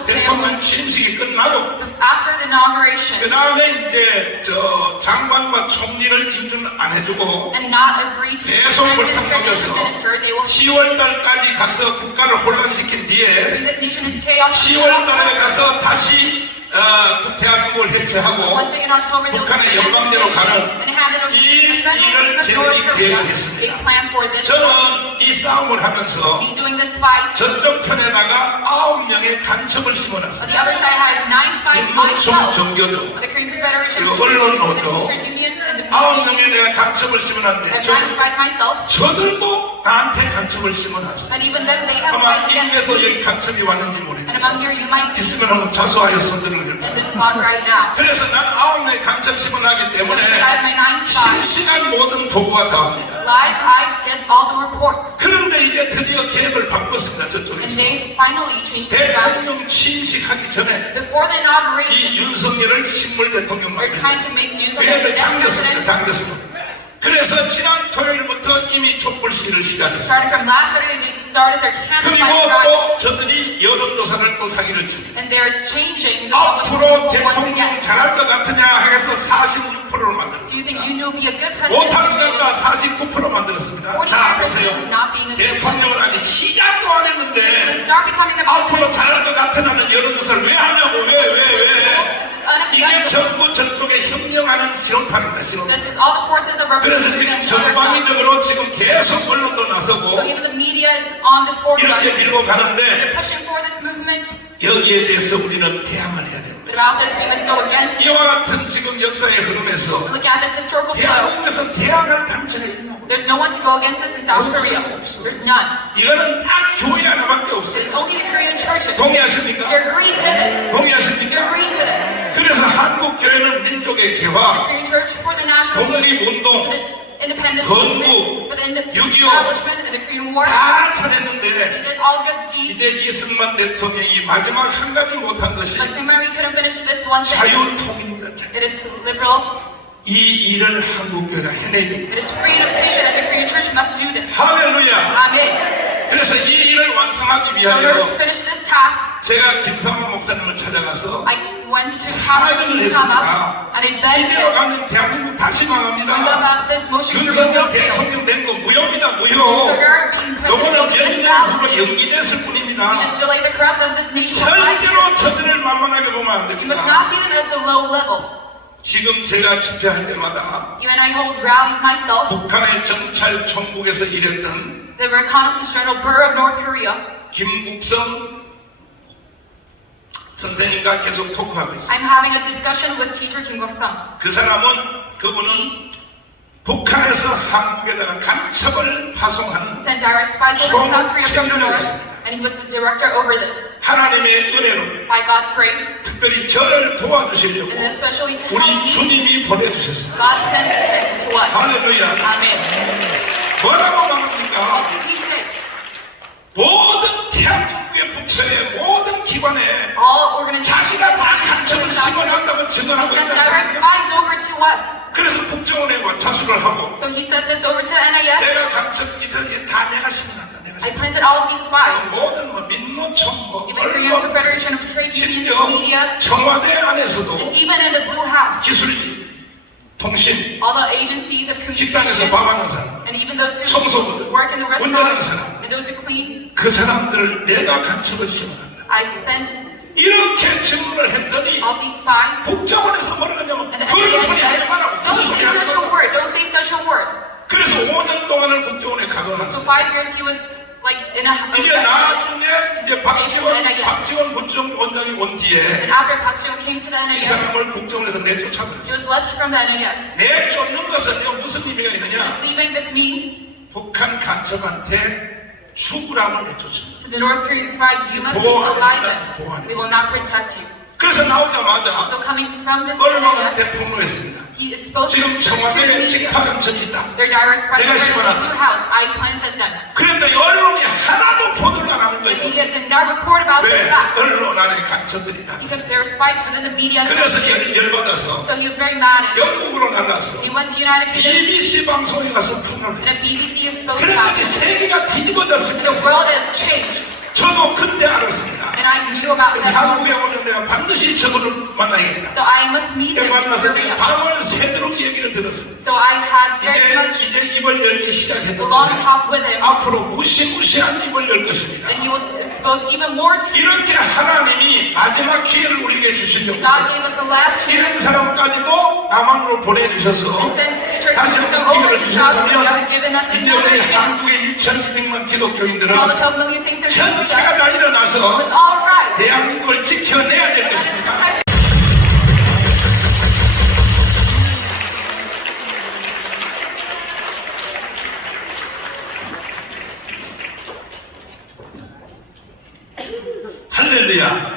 대통령 취임식이 끝나고 after the inauguration, 그 다음에 이제 저 장관과 총리를 인준 안 해주고 and not agree to 계속 prime minister and 불탄력해서 minister, they will 10월 달까지 가서 국가를 혼란시킨 뒤에 bring this nation into chaos. 10월 달에 가서 다시 대한민국을 해체하고 Once again, in October, they will 북한의 defend 영광대로 this nation 가는 and hand it over to 이 the federal 일을 government of North 제대로 Korea. 계획했습니다. They plan for this. 저는 이 싸움을 하면서 Me doing this fight. 저쪽 편에다가 9명의 간첩을 On 심어놨습니다. the other side, I have 9 spies 민노총 myself. 정교조 The Korean Confederation, 그리고 the 언론노조, teachers unions, and the 9명의 media. 내가 간첩을 I 심어놨는데 have 9 spies myself. 저들도 나한테 간첩을 심어놨어요. And even then, they have 아마 spies against 이국에서 me. 여기 간첩이 왔는지 And 모르겠어요. among here, you might be 있으면 한번 자수하여 손들을 in 들고. this spot right now. 그래서 난 9명의 간첩 심어놨기 So because I 때문에 have my 9 spies, 실시간 모든 보고가 다 옵니다. live, I get all the reports. 그런데 이제 드디어 계획을 바꿨습니다. And 저쪽에서. they finally changed the strategy. 대통령 취임식 하기 전에 Before the inauguration, 이 윤석열을 식물 대통령 we're trying 만들고 to make use of as 계획을 a deputy 당겼습니다. president. 당겼습니다. 그래서 지난 토요일부터 이미 촛불 시위를 시작했어요. Starting from last Saturday, they started their 그리고 candlelight 또 riots. 저들이 여론조사를 또 사기를 칩니다. And they're changing the public 앞으로 opinion once 대통령 again. 잘할 것 같으냐 해서 46%를 만들었어요. Do you think you will be a good president? 못할 것 같다 49% 만들었습니다. 자 49% 보세요. not being a good president. 대통령을 아직 시작도 안 They 했는데 start becoming the 앞으로 president. 잘할 것 같으냐는 여론조사를 왜 하냐고 왜? This is 이게 unacceptable. 전부 저쪽에 협력하는 신호탄입니다. 신호탄. This is all the forces of 그래서 revolution 지금 on the other side. 전방위적으로 지금 계속 언론도 나서고 So even the media is on this forefront. 이렇게 밀고 They're 가는데 pushing for this movement. 여기에 대해서 우리는 대항을 해야 됩니다. But about this, we must go against it. 이와 같은 지금 역사의 흐름에서 Look at this historical flow. 대한민국에서 대항할 당처가 있냐고. There's no one to go against this in South Korea. There's none. 이거는 딱 교회 하나밖에 없어요. It's only the Korean churches. 동의하십니까? To agree to this. To 동의하십니까? agree to this. 그래서 한국 교회는 민족의 The 개화, Korean church for the national for 독립운동 the independence 건국, movement, for the 6.25 establishment and the Korean War. 다 They 잘했는데 did all good deeds. 이제 이승만 대통령이 마지막 한 가지 못한 것이 But Sumari couldn't finish this one thing. 자유통일입니다. 자유. It is liberal. 이 일을 한국 교회가 해내야 됩니다. It is freedom and the Korean church must do this. 할렐루야. Amen. 그래서 이 일을 완성하기 So in 위하여 order to finish this task, 제가 김삼호 목사님을 찾아가서 I went to Pastor Sama and I begged 이대로 him, 가면 대한민국 다시 bring 망합니다. about this motion for 윤석열 will fail. 대통령 된 거 무효입니다. So 무효. you're being president 요거는 will 몇 be 년 invalid. 후로 연기됐을 뿐입니다. We just delay the corrupt of this nation by 5 절대로 years. 저들을 만만하게 보면 안 You must 됩니다. not see them as the low level. 지금 제가 집회할 때마다 Even I hold rallies myself. 북한의 정찰 총국에서 일했던 The Reconnaissance General Bureau of North Korea. 김국성 선생님과 계속 토크하고 있어요. I'm having a discussion with teacher Kim Guk-sung. 그분은 북한에서 한국에다가 간첩을 파송하는 Sent direct spies over to South Korea from the north, and he was the director over this. 하나님의 은혜로 By God's grace, 특별히 저를 도와주시려고 and especially to 우리 help me, 주님이 보내주셨습니다. God sent him to us. 할렐루야. Amen. 뭐라고 말합니까? What does he say? 모든 대한민국의 부처의 모든 기관에 All organizations 자기가 다 in 간첩을 South Korea, 심어놨다고 he 증언하고 sent 있다. direct spies to us. 그래서 국정원에 자수를 하고 So he sent this over to the NIS. 내가 간첩 이제 다 내가 심어놨다. 내가 I planted all of these spies. 모든 뭐 민노총 뭐 Even Korean 언론 Confederation of Trade Unions, 심지어 media, 청와대 안에서도 and even in the Blue House, 기술기, 통신, all the agencies of 식당에서 communication, 밥하는 사람, and even those who 청소부들, work in the 운전하는 restaurant, 사람, and those who clean, 그 사람들을 내가 간첩을 심어놨다. I spent 이렇게 질문을 했더니 all these spies, 국정원에서 뭐라 하냐면 and the 그런 NIS 소리 하지 said, 마라. don't 그런 소리 say 하지 such a 마라. word, don't say such a word. 그래서 5년 동안을 국정원에 So 가둬놨어. 5 years he was like in a 이제 나중에 이제 NIS. 박지원 국정원장이 온 뒤에 And after Park Jiwon came to the 이 NIS, 사람을 국정원에서 he 내쫓아버렸어. was left from the NIS. 내쫓는 것은 무슨 의미가 있느냐? Leaving this means 북한 간첩한테 죽으라고 내쫓습니다. to the North Korean spies, you must be 보호하겠다, alive. 보호하겠다. We will not protect you. 그래서 나오자마자 So coming from this 언론한테 NIS, 폭로했습니다. he is supposed to 지금 be to the 청와대에 media. 직파 간첩이 있다. They're direct spies 내가 over in the 심어놨다. Blue House. I planted them. 그랬더니 언론이 하나도 보도를 안 하는 The 거예요. media did not report about this 왜? fact 언론 안에 간첩들이다. because there are spies within the media 그래서 section. 열받아서 So he was very mad and 영국으로 날랐어. he went to United Kingdom BBC 방송에 가서 풍을 and a 했어. BBC exposed about 그랬더니 this. 세계가 뒤집어졌습니다. The world has changed. 저도 그때 알았습니다. And I knew about 그래서 that 한국에 moment. 오면 내가 반드시 저분을 만나야겠다. So I must meet him in 만나서 Korea. 밤을 새도록 얘기를 들었습니다. So I had very much 이제 입을 열기 a 시작했는데 long talk with him, 앞으로 무시무시한 입을 열 것입니다. and he was exposed even more truth. 이렇게 하나님이 마지막 기회를 우리에게 주시려고 God gave us the last 이런 chance 사람까지도 남한으로 보내주셔서 and sent teacher 다시 so 한번 over 기회를 to South Korea and 주셨다면 given us 이제 another 우리 chance. 한국의 2200만 기독교인들은 All the 12 million saints in 전체가 Korea 다 일어나서 was all right. 대한민국을 지켜내야 될 And that is 것입니다. protect. 할렐루야.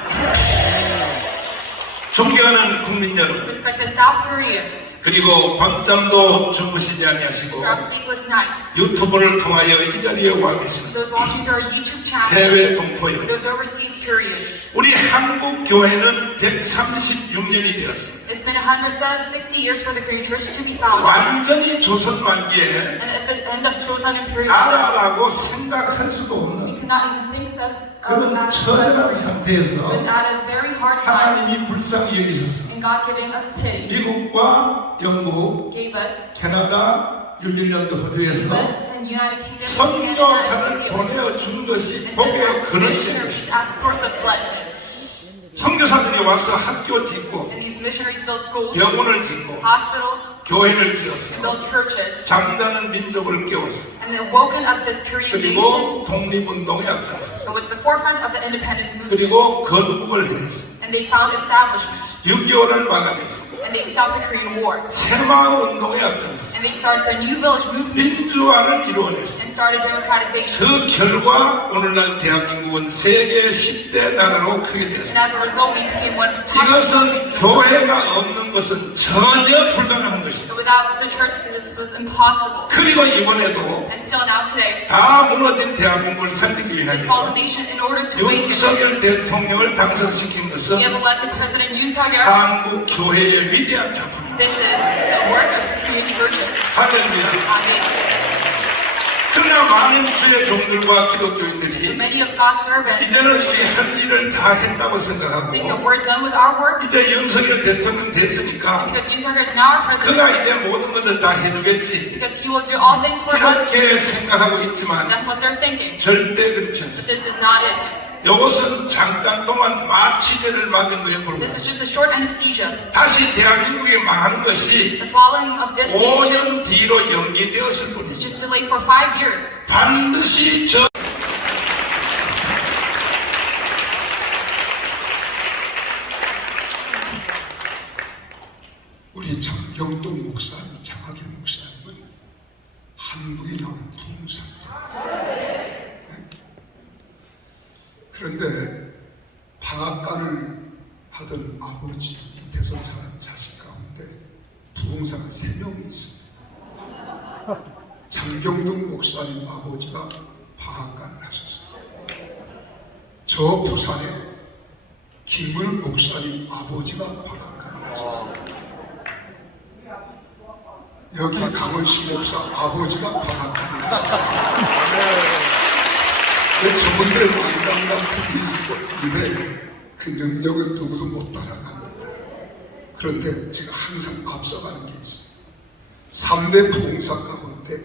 존경하는 국민 여러분, Respected South Koreans, 그리고 밤잠도 주무시지 아니하시고 for our sleepless nights, 유튜브를 통하여 이 자리에 와 계시는 those watching through our YouTube channel, 해외 동포 여러분, those overseas Koreans. 우리 한국 교회는 136년이 되었습니다. It's been 160 years for the Korean Church to be founded. 완전히 조선 말기에 And at the end of Joseon imperialism, 나라라고 생각할 수도 we 없는 could not even think this 그런 as 처절한 it was 상태에서 at a very hard time, 하나님이 불쌍히 여기셔서 and God giving us pity, 미국과 영국, gave us 캐나다, 뉴질랜드, 호주에서 US and United Kingdom and Canada and New 선교사를 Zealand, 보내준 것이 and sent 복의 out 근원이 missionaries as a source of blessing. 선교사들이 와서 학교 짓고 And these missionaries built schools, 병원을 짓고 hospitals, 교회를 지었어. built churches, 잠자는 민족을 깨웠어. and then woken up this Korean nation. 그리고 독립운동에 앞장섰어. It was the forefront of the independence movement. 그리고 건국을 해냈어. And they found establishment. 6.25를 막아냈어. And they stopped the Korean War. 새마을 운동에 앞장섰어. And they started the New Village movement 민주화를 이루어냈어. and started democratization. 그 결과 오늘날 대한민국은 세계 10대 나라로 크게 And 되었어. as a result, we became one of the top 이것은 countries in the world. 교회가 없는 것은 전혀 불가능한 것입니다. But without the church, this was impossible. 그리고 이번에도 And still now today, 다 무너진 대한민국을 살리기 위하여 this fallen nation, in order to wake 윤석열 this, 대통령을 당선시킨 것은 we have elected President Yoon Suk-yeol. 한국 교회의 위대한 작품입니다. This is the work of the Korean churches. 할렐루야. Amen. 그러나 많은 주의 종들과 기독교인들이 Many of God's servants 이제는 우리 Christians 할 일을 다 했다고 생각하고 think that we're done with our work 이제 윤석열 대통령 됐으니까 because Yoon Suk-yeol is now our president, 그가 이제 모든 것을 다 해주겠지 because he will do all things for us. 이렇게 생각하고 있지만 That's what they're thinking. 절대 그렇지 않습니다. This is not it. 이것은 잠깐 동안 마취제를 맞은 거에 불과합니다. This is just a short anesthesia. 다시 대한민국이 망하는 것이 The falling of this nation 5년 뒤로 연기되었을 is 뿐입니다. just delayed for 5 years. 반드시 저 우리 장경동 목사님, 장학일 목사님은 한국이 나온 부흥사입니다. 그런데 방앗간을 하던 아버지 밑에서 자란 자식 가운데 부흥사가 3명이 있습니다. 장경동 목사님 아버지가 방앗간을 하셨어요. 저 부산에 김문은 목사님 아버지가 방앗간을 하셨어요. 여기 강원식 목사 아버지가 방앗간을 하셨어요. 저분들 만남 같은 입에 그 능력은 누구도 못 따라갑니다. 그런데 제가 항상 앞서가는 게 있어요. 3대 부흥사 가운데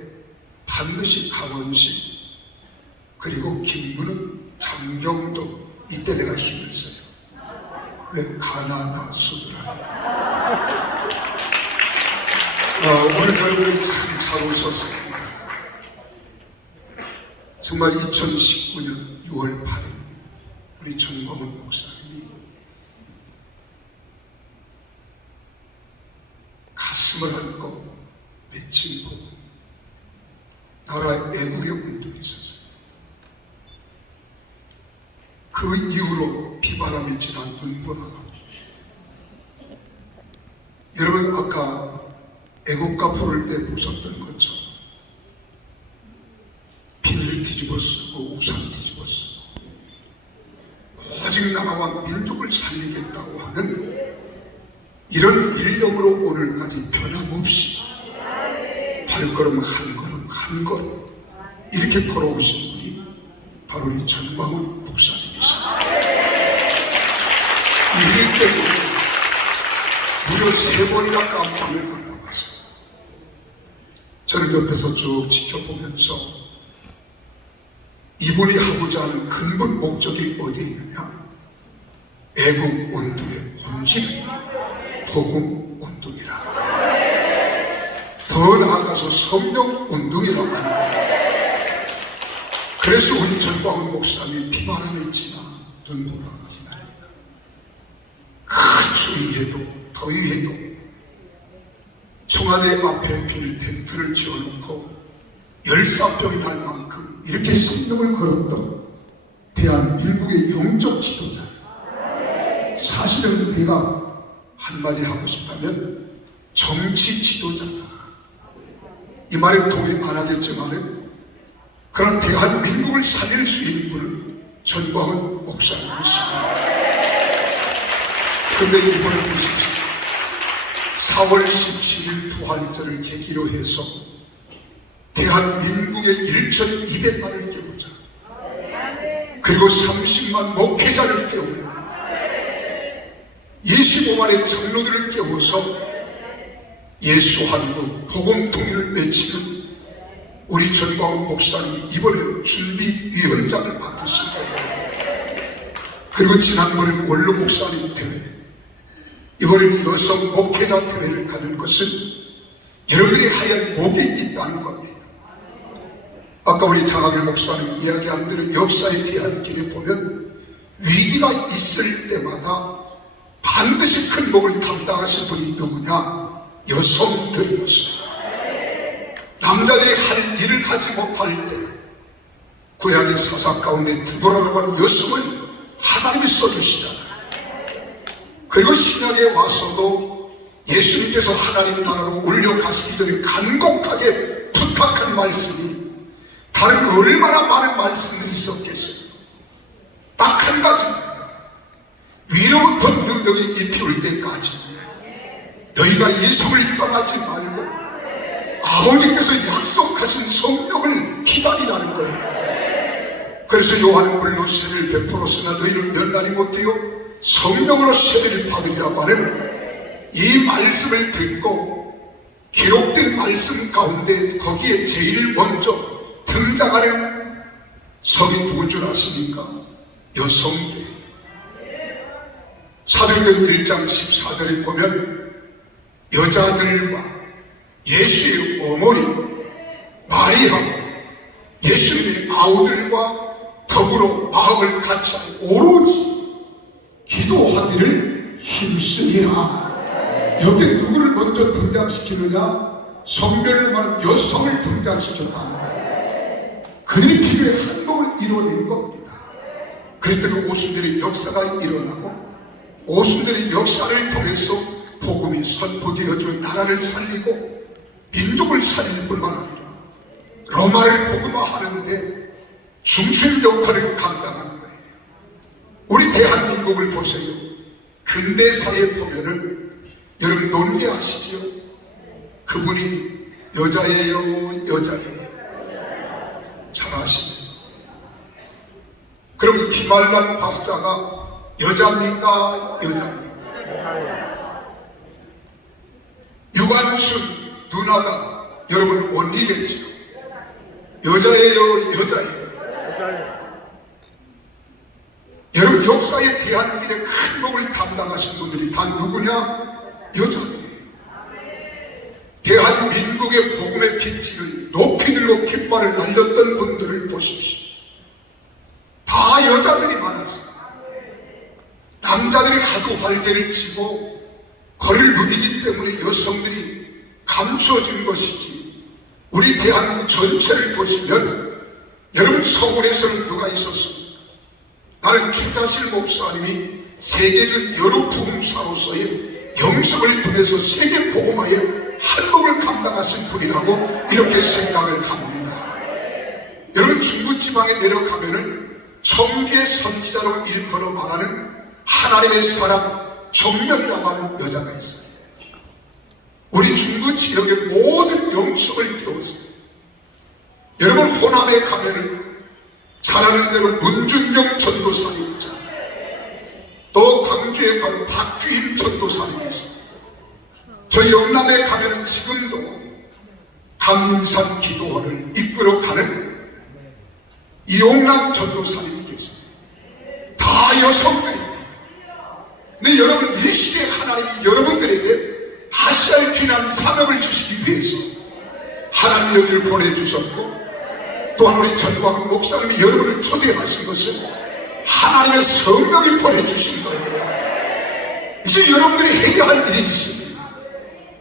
반드시 강원식 그리고 김부는 장경도 이때 내가 힘을 써요. 왜? 가나다 수들하니까. 오늘 여러분들이 참 잘 오셨습니다. 정말 2019년 6월 8일 우리 전광훈 목사님이 가슴을 안고 외친 복음, 나라 애국의 운동이 있었어요. 그 이후로 비바람이 지난 눈보라가 여러분 아까 애국가 부를 때 보셨던 것처럼 비닐 뒤집어 쓰고 우산 뒤집어 쓰고 오직 나라와 민족을 살리겠다고 하는 이런 인력으로 오늘까지 변함없이 발걸음 한 걸음 한 걸음 이렇게 걸어오신 분이 바로 우리 전광훈 목사님이십니다. 이 일 때문에 무려 3번이나 깜빵을 갔다 왔어요. 저는 옆에서 쭉 지켜보면서 이분이 하고자 하는 근본 목적이 어디에 있느냐? 애국 운동의 본질은 복음 운동이라는 거예요. 더 나아가서 성령 운동이라고 하는 거예요. 그래서 우리 전광훈 목사님이 비바람이 지나 눈보라가 휘날리다. 그 추위에도 더위에도 청와대 앞에 비닐 텐트를 지어놓고 열사병이 날 만큼 이렇게 생명을 걸었던 대한민국의 영적 지도자예요. 사실은 내가 한마디 하고 싶다면 정치 지도자다. 이 말에 동의 안 하겠지만은 그런 대한민국을 살릴 수 있는 분은 전광훈 목사님이십니다. 그런데 이번에 보십시오. 4월 17일 부활절을 계기로 해서 대한민국의 1,200만을 깨우자. 그리고 30만 목회자를 깨워야 된다. 25만의 장로들을 깨워서 예수 한국 복음 통일을 외치는 우리 전광훈 목사님이 이번에 준비위원장을 맡으신 거예요. 그리고 지난번에는 원로 목사님 대회, 이번에는 여성 목회자 대회를 가는 것은 여러분들이 하얀 목이 있다는 겁니다. 아까 우리 장학일 목사님 이야기한 대로 역사에 대한 길에 보면 위기가 있을 때마다 반드시 큰 목을 담당하신 분이 누구냐? 여성들이었습니다. 남자들이 할 일을 하지 못할 때 고향의 사사 가운데 드보라라고 하는 여성을 하나님이 써주시잖아요. 그리고 신약에 와서도 예수님께서 하나님 나라로 올려가시기 전에 간곡하게 부탁한 말씀이 다른 얼마나 많은 말씀들이 있었겠어요. 딱 한 가지입니다. 위로부터 능력이 입혀올 때까지 너희가 이 성을 떠나지 말고 아버지께서 약속하신 성령을 기다리라는 거예요. 그래서 요한은 물로 세례를 베풀었으나 너희는 몇 날이 못해요 성령으로 세례를 받으리라고 하는 이 말씀을 듣고 기록된 말씀 가운데 거기에 제일 먼저 등장하는 성이 누군 줄 아십니까? 여성들. 사도행전 1장 14절에 보면 여자들과 예수의 어머니 마리아, 예수님의 아우들과 더불어 마음을 같이 오로지 기도하기를 힘쓰니라. 여기 누구를 먼저 등장시키느냐? 성별로 말하면 여성을 등장시켰다는 거예요. 그들이 기도의 한복을 이뤄낸 겁니다. 그랬더니 오순절의 역사가 일어나고 오순절의 역사를 통해서 복음이 선포되어지며 나라를 살리고 민족을 살릴 뿐만 아니라 로마를 복음화하는데 중심 역할을 감당하는 거예요. 우리 대한민국을 보세요. 근대사에 보면은 여러분 논리아시죠? 그분이 여자예요, 여자예요. 잘하시네요. 그럼 김알란 박사가 여자입니까, 여자입니까? 유관순 누나가 여러분 언니겠지요. 여자예요, 여자예요. 여러분 역사의 대한민국의 큰 몫을 담당하신 분들이 다 누구냐? 여자들이에요. 대한민국의 복음의 빛을 높이 들고 깃발을 날렸던 분들을 보십시오. 다 여자들이 많았습니다. 남자들이 하도 활개를 치고 거리를 누리기 때문에 여성들이 감추어진 것이지, 우리 대한민국 전체를 보시면 여러분 서울에서는 누가 있었습니까? 나는 최자실 목사님이 세계적 여러 복음사로서의 영성을 통해서 세계 복음화의 한몫을 감당하신 분이라고 이렇게 생각을 합니다. 여러분 중부지방에 내려가면은 청주의 선지자로 일컬어 말하는 하나님의 사람 정면이라고 하는 여자가 있어요. 우리 중부 지역의 모든 영성을 띄웠어요. 여러분 호남에 가면은 잘하는 대로 문준경 전도사님 있잖아요. 또 광주에 가면 박주임 전도사님 있어요. 저희 영남에 가면은 지금도 감림산 기도원을 이끌어가는 이용란 전도사님이 계세요. 다 여성들입니다. 근데 여러분 이 시대에 하나님이 여러분들에게 하시할 귀한 사명을 주시기 위해서 하나님이 여기를 보내주셨고, 또한 우리 전광훈 목사님이 여러분을 초대하신 것은 하나님의 성령이 보내주신 거예요. 이제 여러분들이 해야 할 일이 있습니다.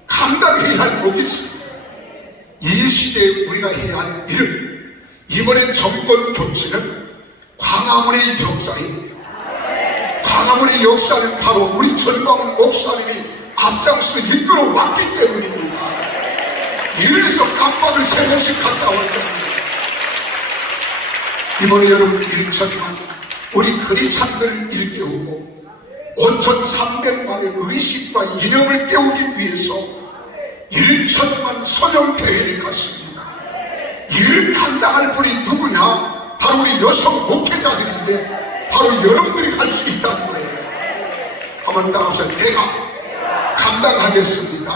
감당해야 할 목이 있습니다. 이 시대에 우리가 해야 할 일은 이번에 정권 교체는 광화문의 역사입니다. 광화문의 역사는 바로 우리 전광훈 목사님이 앞장서 이끌어 왔기 때문입니다. 이래서 깜빡을 3번씩 갔다 왔잖아요. 이번에 여러분 1천만 우리 크리스찬들을 일깨우고 5,300만의 의식과 이념을 깨우기 위해서 1천만 소년대회를 갖습니다. 이를 감당할 분이 누구냐? 바로 우리 여성 목회자들인데 바로 여러분들이 할 수 있다는 거예요. 한번 따라서 내가 감당하겠습니다.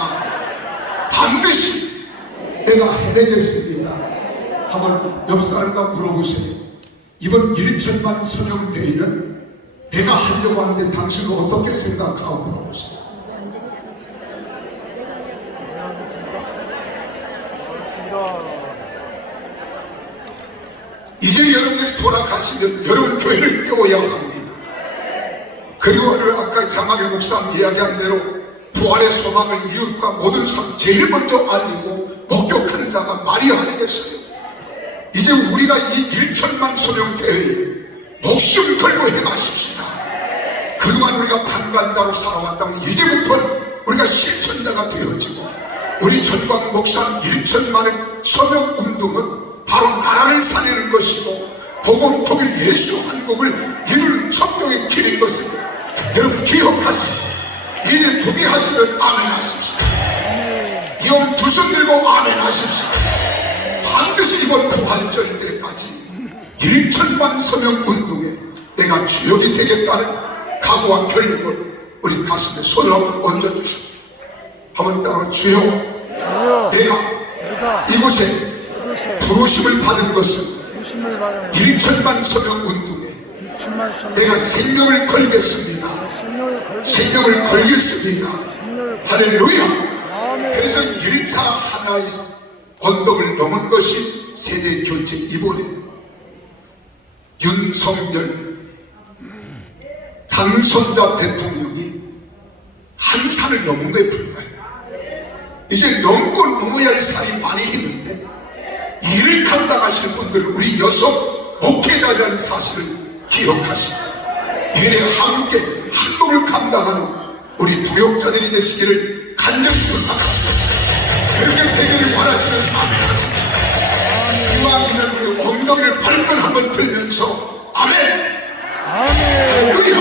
반드시 내가 해내겠습니다. 한번 옆 사람과 물어보세요. 이번 1천만 소년대회는 내가 하려고 하는데 당신은 어떻게 생각하고 물어보세요. 이제 여러분들이 돌아가시면 여러분 교회를 깨워야 합니다. 그리고 아까 장학일 목사님 이야기한 대로 부활의 소망을 이웃과 모든 사람 제일 먼저 알리고 목격하는 자가 마리아 아니겠어요? 이제 우리가 이 1천만 소년 대회에 목숨 걸고 행하십시다. 그동안 우리가 방관자로 살아왔다면 이제부터는 우리가 실천자가 되어지고, 우리 전광 목사님 1천만의 소년 운동은 바로 나라를 살리는 것이고 복음 통일 예수 한국을 이루는 척경의 길인 것을 여러분 기억하십시오. 이를 동의하시면 아멘 하십시오. 이혼 두 손 들고 아멘 하십시오. 반드시 이번 부활절 때까지 1천만 서명 운동에 내가 주역이 되겠다는 각오와 결심을 우리 가슴에 손을 한번 얹어주십시오. 한번 따라 주여, 내가 이곳에 부르심을 받은 것은 1천만 서명 운동에 내가 생명을 걸겠습니다. 생명을 걸겠습니다. 할렐루야. 그래서 1차 하나의 언덕을 넘은 것이 세대 교체. 이번에 윤석열 당선자 대통령이 한 산을 넘은 거에 불과해요. 이제 넘고 넘어야 할 산이 많이 있는데 이를 감당하실 분들은 우리 여성 목회자라는 사실을 기억하시고 일에 함께 한몫을 감당하는 우리 동역자들이 되시기를 간절히 부탁합니다. 그렇게 되기를 원하시면 아멘 하십시오. 이왕이면 우리 엉덩이를 발끈 한번 들면서 아멘! 할렐루야!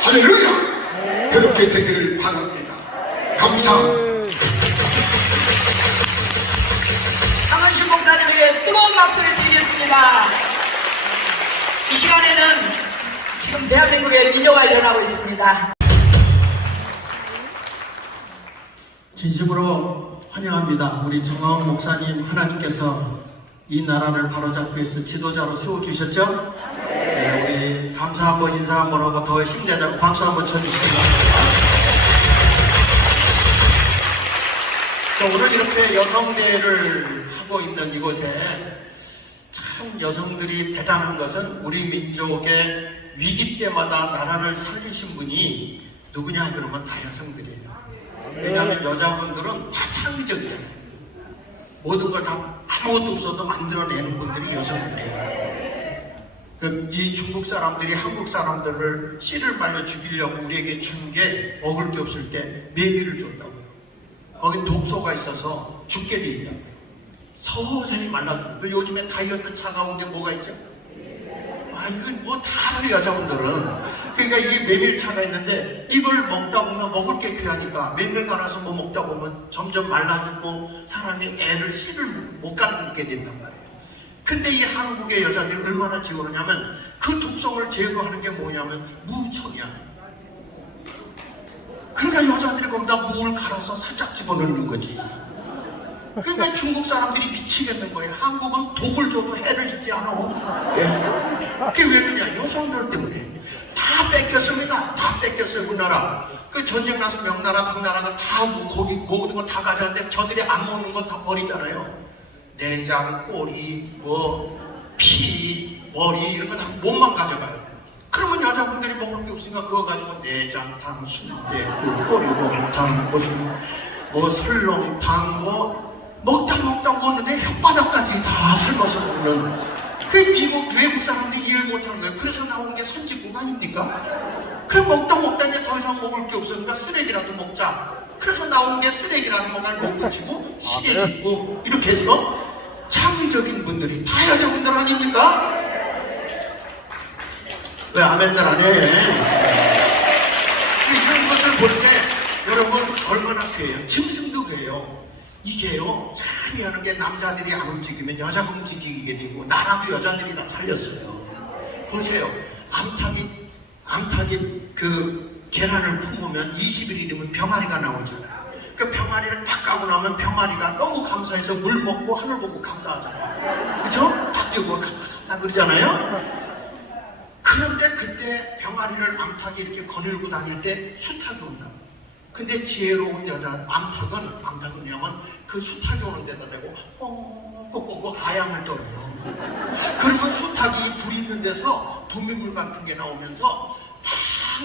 할렐루야! 그렇게 되기를 바랍니다. 감사합니다. 이순 목사님에게 뜨거운 박수를 드리겠습니다. 이 시간에는 지금 대한민국에 민요가 일어나고 있습니다. 진심으로 환영합니다. 우리 정광훈 목사님, 하나님께서 이 나라를 바로잡기 위해서 지도자로 세워주셨죠? 네, 우리 감사 한번 인사 한번 하고 더 힘내자고 박수 한번 쳐주시기 자, 오늘 이렇게 여성대회를 하고 있는 이곳에 참 여성들이 대단한 것은 우리 민족의 위기 때마다 나라를 살리신 분이 누구냐 그러면 다 여성들이에요. 왜냐하면 여자분들은 다 창의적이잖아요. 모든 걸 다 아무것도 없어도 만들어내는 분들이 여성들이에요. 이 중국 사람들이 한국 사람들을 씨를 말려 죽이려고 우리에게 준 게 먹을 게 없을 때 메밀을 줬다고요. 거긴 독소가 있어서 죽게 돼 있다고요. 서서히 말라주고. 그 요즘에 다이어트 차가운데 뭐가 있죠? 아, 이건 뭐 다 알아요, 여자분들은. 그러니까 이 메밀차가 있는데 이걸 먹다 보면 먹을 게 귀하니까 메밀 갈아서 뭐 먹다 보면 점점 말라주고 사람이 애를 씨를 못 갖게 된단 말이에요. 근데 이 한국의 여자들이 얼마나 지원하냐면 그 독성을 제거하는 게 뭐냐면 무청이야. 그러니까 여자들이 거기다 무를 갈아서 살짝 집어넣는 거지. 그러니까 중국 사람들이 미치겠는 거예요. 한국은 독을 줘도 해를 입지 않아. 예. 그게 왜 그러냐? 여성들 때문에. 다 뺏겼습니다. 다 뺏겼어요, 우리나라. 그 전쟁 나서 명나라, 당나라가 다 거기 모든 걸 다 가져왔는데 저들이 안 먹는 건 다 버리잖아요. 내장, 꼬리, 피, 머리 이런 거 다 몸만 가져가요. 그러면 여자분들이 먹을 게 없으니까 그거 가지고 내장탕, 순대, 꼬리곰탕, 설렁탕, 먹다 먹는데 혓바닥까지 다 삶아서 먹는 그 미국 외국 사람들이 이해를 못하는 거예요. 그래서 나온 게 선진국 아닙니까? 그 먹다 이제 더 이상 먹을 게 없으니까 쓰레기라도 먹자. 그래서 나온 게 쓰레기라는 것을 못 붙이고 시래기 있고 이렇게 해서 창의적인 분들이 다 여자분들 아닙니까? 왜 아멘들 안 해? 이런 것을 볼 때 여러분 얼마나 귀해요. 짐승도 그래요. 이게요, 참 미안한 게 남자들이 안 움직이면 여자가 움직이게 되고 나라도 여자들이 다 살렸어요. 보세요. 암탉이 그 계란을 품으면 20일이면 병아리가 나오잖아요. 그 병아리를 딱 까고 나면 병아리가 너무 감사해서 물 먹고 하늘 보고 감사하잖아요. 그죠? 딱 들고 감사 그러잖아요. 그런데 그때 병아리를 암탉이 이렇게 거닐고 다닐 때 수탉이 온다. 근데 지혜로운 여자 암탉은 뭐냐면 그 수탉이 오는 데다 대고 꼭꼭 아양을 떨어요. 그러면 수탉이 불이 있는 데서 부미물 같은 게 나오면서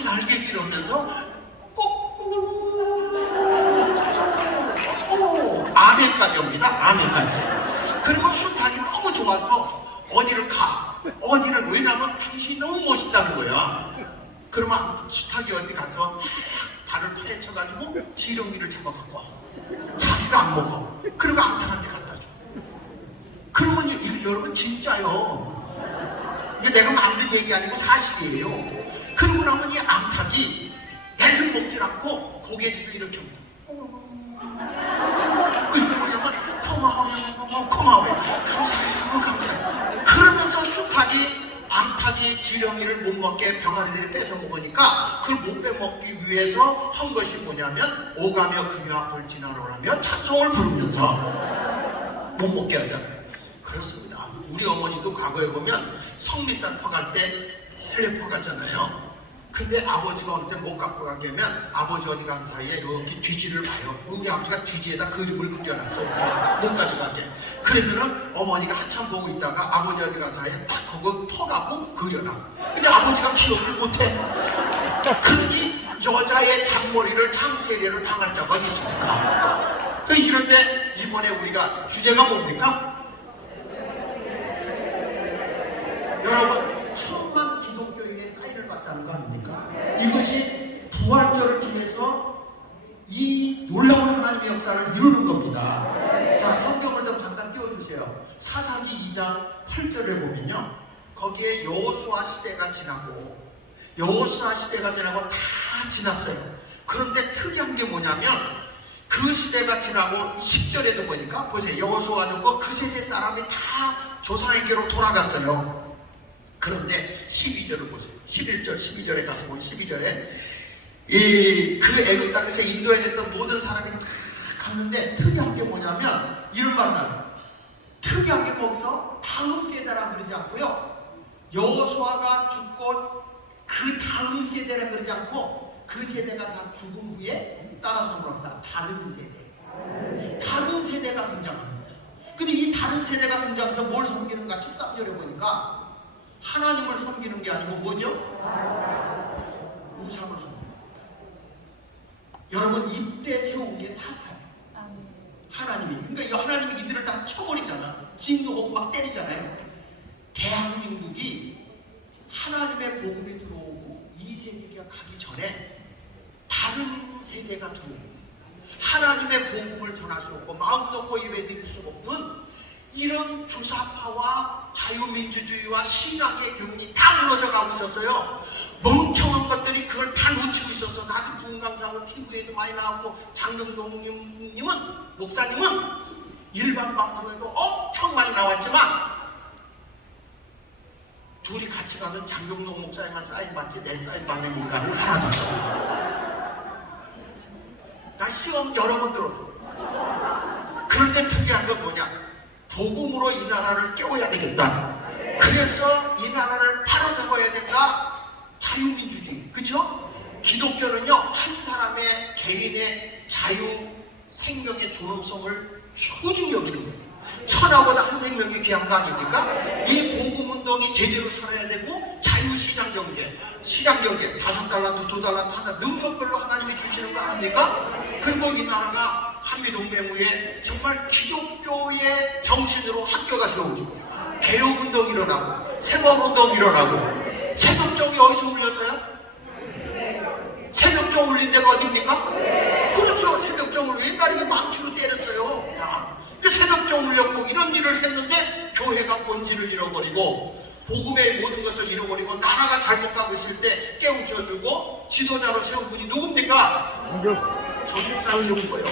막 날개질하면서 아메까지 옵니다. 아메까지. 그러면 수탉이 너무 좋아서 어디를 가. 왜냐면 당신이 너무 멋있다는 거야. 그러면 수탉이 어디 가서 발을 파헤쳐가지고 지렁이를 잡아갖고 와. 자기가 안 먹어. 그리고 암탉한테 갖다 줘. 그러면 이거 여러분 진짜요. 이게 내가 만든 얘기 아니고 사실이에요. 그러고 나면 이 암탉이 애를 먹질 않고 고개질을 이렇게 합니다. 그게 뭐냐면 고마워요. 감사해요. 그러면서 암탉이 지렁이를 못 먹게 병아리들이 뺏어 먹으니까 그걸 못 빼먹기 위해서 한 것이 뭐냐면 오가며 그녀 앞을 지나노라며 찬송을 부르면서 못 먹게 하잖아요. 그렇습니다. 우리 어머니도 과거에 보면 성미살 퍼갈 때 몰래 퍼갔잖아요. 근데 아버지가 어느 때 못 갖고 가게 하면 아버지 어디 간 사이에 이렇게 뒤지를 봐요. 우리 아버지가 뒤지에다 그림을 그려놨어요. 못 가져가게. 그러면은 어머니가 한참 보고 있다가 아버지 어디 간 사이에 딱 그거 퍼갖고 그려놔. 근데 아버지가 기억을 못해. 그러니 여자의 잔머리를 장세례로 당할 자가 어디 있습니까? 이런데 이번에 우리가 주제가 뭡니까? 여러분, 천만 기독교인의 사인을 받자는 거 아닙니까? 이것이 부활절을 기해서 이 놀라운 하나님의 역사를 이루는 겁니다. 자, 성경을 좀 잠깐 띄워주세요. 사사기 2장 8절에 보면요, 거기에 여호수아 시대가 지나고 다 지났어요. 그런데 특이한 게 뭐냐면 그 그 시대가 지나고 10절에도 보니까 보세요. 여호수아 죽고 그 세대 사람이 다 조상에게로 돌아갔어요. 그런데 12절을 보세요. 11절, 12절에 가서 보면 12절에 그 애굽 땅에서 인도해냈던 모든 사람이 다 갔는데 특이한 게 뭐냐면 이런 말을 해요. 특이한 게 거기서 다음 세대라 그러지 않고요. 여호수아가 죽고 그 다음 세대라 그러지 않고 그 세대가 다 죽은 후에 따라서 뭐랍니다. 다른 세대. 다른 세대가 등장하는 거예요. 근데 이 다른 세대가 등장해서 뭘 섬기는가 13절에 보니까 하나님을 섬기는 게 아니고 뭐죠? 우상을 섬기는 거예요. 여러분 이때 세운 게 사사예요. 하나님이. 그러니까 이 하나님이 이들을 다 쳐버리잖아. 진노하고 막 때리잖아요. 대한민국이 하나님의 복음이 들어오고 이 세대가 가기 전에 다른 세대가 들어오고 하나님의 복음을 전할 수 없고 마음 놓고 예배드릴 수 없는 이런 주사파와 자유민주주의와 신학의 교훈이 다 무너져 가고 있었어요. 멍청한 것들이 그걸 다 놓치고 있어서 나도 부흥 강사하고 TV에도 많이 나오고 장명동 목사님은 일반 방송에도 엄청 많이 나왔지만 둘이 같이 가면 장명동 목사님만 사인 받지 내 사인 받는 인간은 하나도 없어요. 나 시험 여러 번 들었어. 그런데 특이한 건 뭐냐? 복음으로 이 나라를 깨워야 되겠다. 그래서 이 나라를 바로잡아야 된다. 자유민주주의, 그렇죠? 기독교는요 한 사람의 개인의 자유 생명의 존엄성을 소중히 여기는 거예요. 천하보다 한 생명이 귀한 거 아닙니까? 이 복음운동이 제대로 살아야 되고 자유시장경제, 시장경제 5달란트, 2달란트 하나 능력별로 하나님이 주시는 거 아닙니까? 그리고 이 나라가 한미동맹 후에 정말 기독교의 정신으로 학교가 세워지고 개혁운동이 일어나고 새마을운동이 일어나고 새벽종이 어디서 울렸어요? 새벽종 울린 데가 어딥니까? 그렇죠. 새벽종을 옛날에 망치로 때렸어요. 다. 그 새벽종 울렸고 이런 일을 했는데 교회가 본질을 잃어버리고 복음의 모든 것을 잃어버리고 나라가 잘못 가고 있을 때 깨우쳐주고 지도자로 세운 분이 누굽니까? 전목사를 세운 거예요.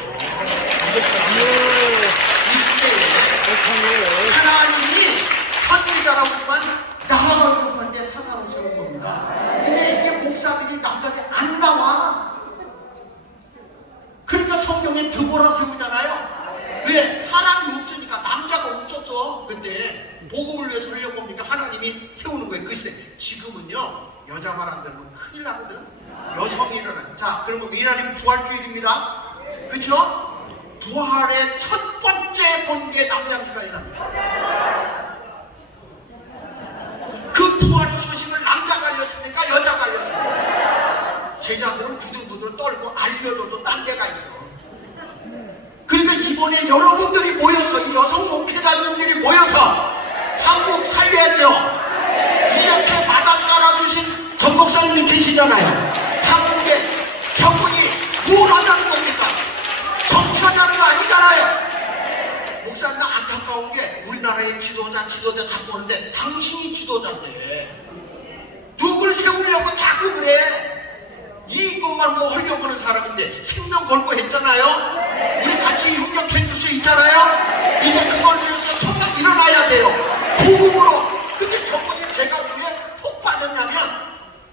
이 시대에 하나님이 선지자라고만 나라가 위협할 때 사사로 세운 겁니다. 근데 이게 목사들이 남자들이 안 나와. 그러니까 성경에 드보라 세우잖아요. 왜? 사람이 없으니까 남자가 없었어. 근데 복음을 위해서 하려고 합니까? 하나님이 세우는 거예요. 그 시대. 지금은요 여자 말 안 들으면 큰일 나거든. 여성이 일어나. 자, 그러면 이날이 부활주일입니다. 그쵸? 부활의 첫 번째 본 게 남자입니까? 그 부활의 소식을 남자가 알렸습니까? 여자가 알렸습니까? 제자들은 부들부들 떨고 알려줘도 딴 데가 있어. 그러니까 이번에 여러분들이 모여서 이 여성 목회자님들이 모여서 한국 살려야죠. 이렇게 마당 깔아주신 전 목사님이 계시잖아요. 한국에 정부이 뭘 하자는 겁니까? 정치하자는 거 아니잖아요. 목사님 안타까운 게 우리나라의 지도자 자꾸 오는데 당신이 지도자인데 누굴 세우려고 자꾸 그래. 이것만 뭐 하려고 하는 사람인데 생명 걸고 했잖아요. 우리 같이 협력해 줄 수 있잖아요. 이제 그걸 위해서 통합 일어나야 돼요. 복음으로. 근데 저번에 제가 왜 폭 빠졌냐면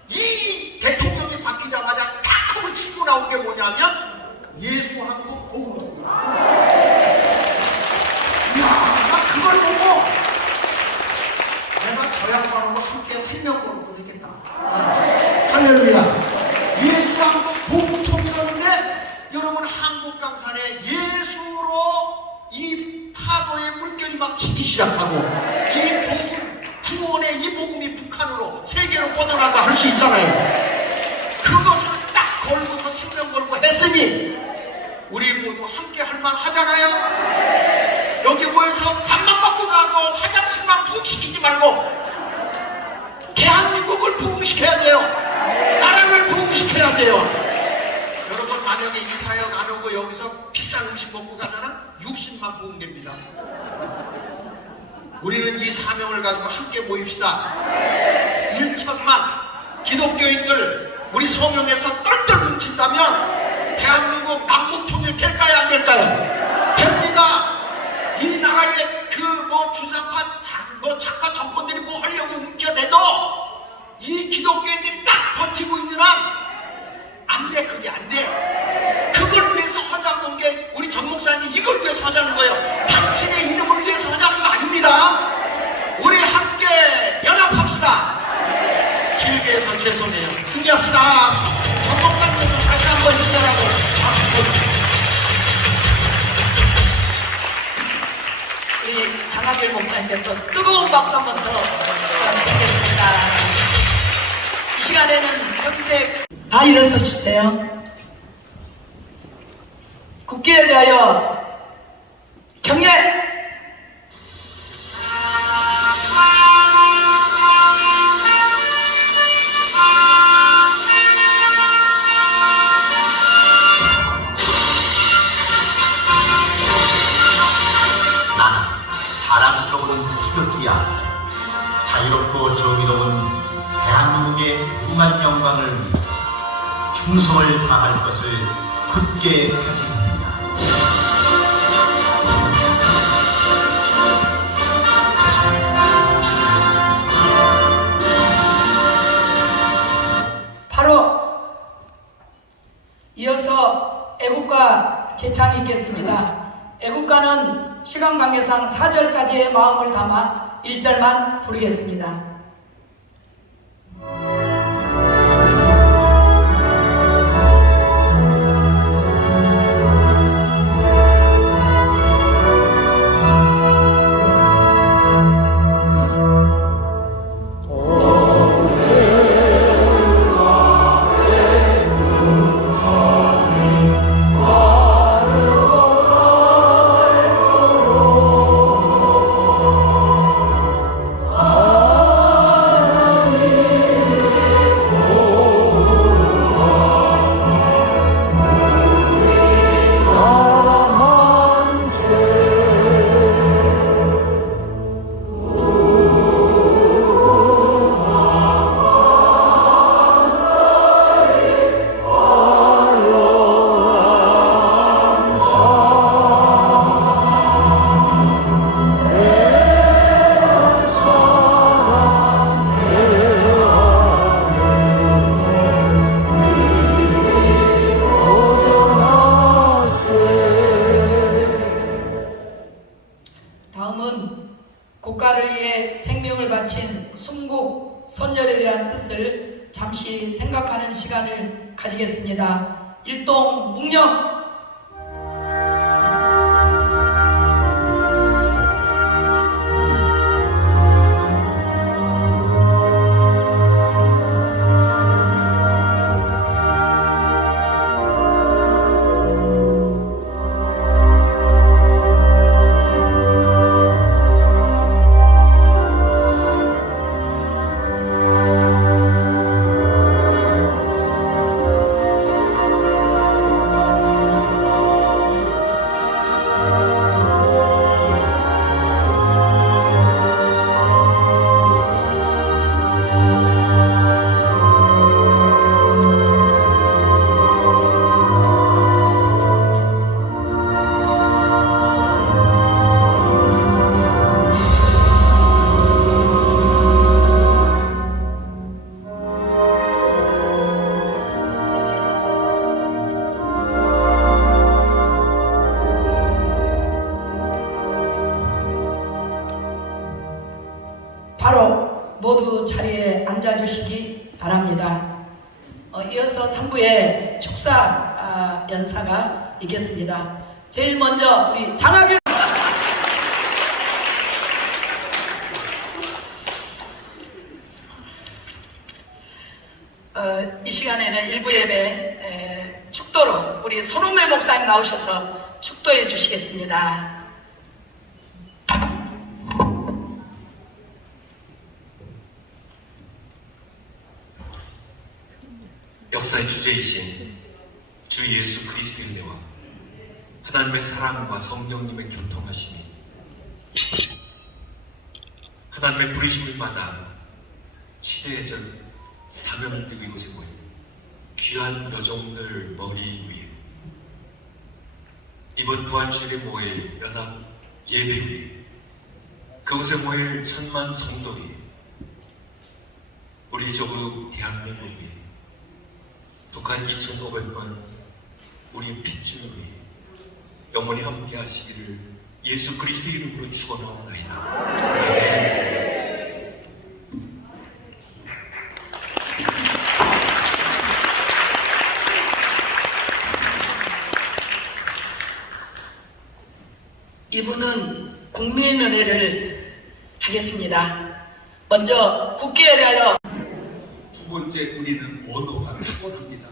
이 대통령이 바뀌자마자 탁 하고 치고 나온 게 뭐냐면 예수 한국 복음입니다. 이야, 나 그걸 보고 내가 저 양반하고 함께 생명 걸고 되겠다. 할렐루야. 예수 한국 복음통이라는데 여러분 한국 강산에 예수로 이 파도의 물결이 막 치기 시작하고 이 복음 구원의 이 복음이 북한으로 세계로 뻗어나가 할 수 있잖아요. 그것을 딱 걸고서 생명 걸고 했으니 우리 모두 함께 할 만 하잖아요. 여기 모여서 밥만 먹고 가고 화장실만 부흥시키지 말고 대한민국을 부흥시켜야 돼요. 나라를 부흥시켜야 돼요. 여러분 만약에 이 사역 안 오고 여기서 비싼 음식 먹고 가잖아? 60만 부흥됩니다. 우리는 이 사명을 가지고 함께 모입시다. 1천만 기독교인들 우리 성령에서 똘똘 뭉친다면 대한민국 남북통일 될까요? 안 기독교인들이 딱 버티고 있는 한 안 돼. 그게 안 돼. 그걸 위해서 하자고 온 게 우리 전 목사님이 이걸 위해서 하자는 거예요. 당신의 이름을 위해서 하자는 거 아닙니다. 우리 함께 연합합시다. 길게 해서 죄송해요. 승리합시다. 전 목사님도 다시 한번 힘내라고 우리 장하길 목사님께 또 뜨거운 박수 한 번 더 부탁드리겠습니다. 이 시간에는 평택 다 일어서 주세요. 국기에 대하여 경례! 나는 자랑스러운 태극기야. 자유롭고 정의로운 대한민국의 무한 영광을 위해 충성을 다할 것을 굳게 펴집니다. 바로 이어서 애국가 제창이 있겠습니다. 애국가는 시간 관계상 4절까지의 마음을 담아 1절만 부르겠습니다. 다음은 국가를 위해 생명을 바친 순국 선열에 대한 뜻을 잠시 생각하는 시간을 가지겠습니다. 일동 묵념. 바로 모두 자리에 앉아주시기 바랍니다. 이어서 3부에 축사 연사가 있겠습니다. 제일 먼저 우리 장하길 이 시간에는 일부 예배 축도로 우리 손은매 목사님 나오셔서 축도해 주시겠습니다. 역사의 주제이신 주 예수 그리스도의 은혜와 하나님의 사랑과 성령님의 교통하심이 하나님의 부르심을 받아 시대의 절 사명들고 이곳에 모인 귀한 여종들 머리 위에 이번 부활주일에 모일 연합 예배 위에 그곳에 모일 천만 성도 위에 우리 조국 대한민국이 북한 2,500만 우리 핏줄이 영원히 함께 하시기를 예수 그리스도 이름으로 축원하옵나이다. 아멘. 이분은 국민은혜를 하겠습니다. 먼저 국기를 하여. 두 번째, 우리는 언어가 타고납니다.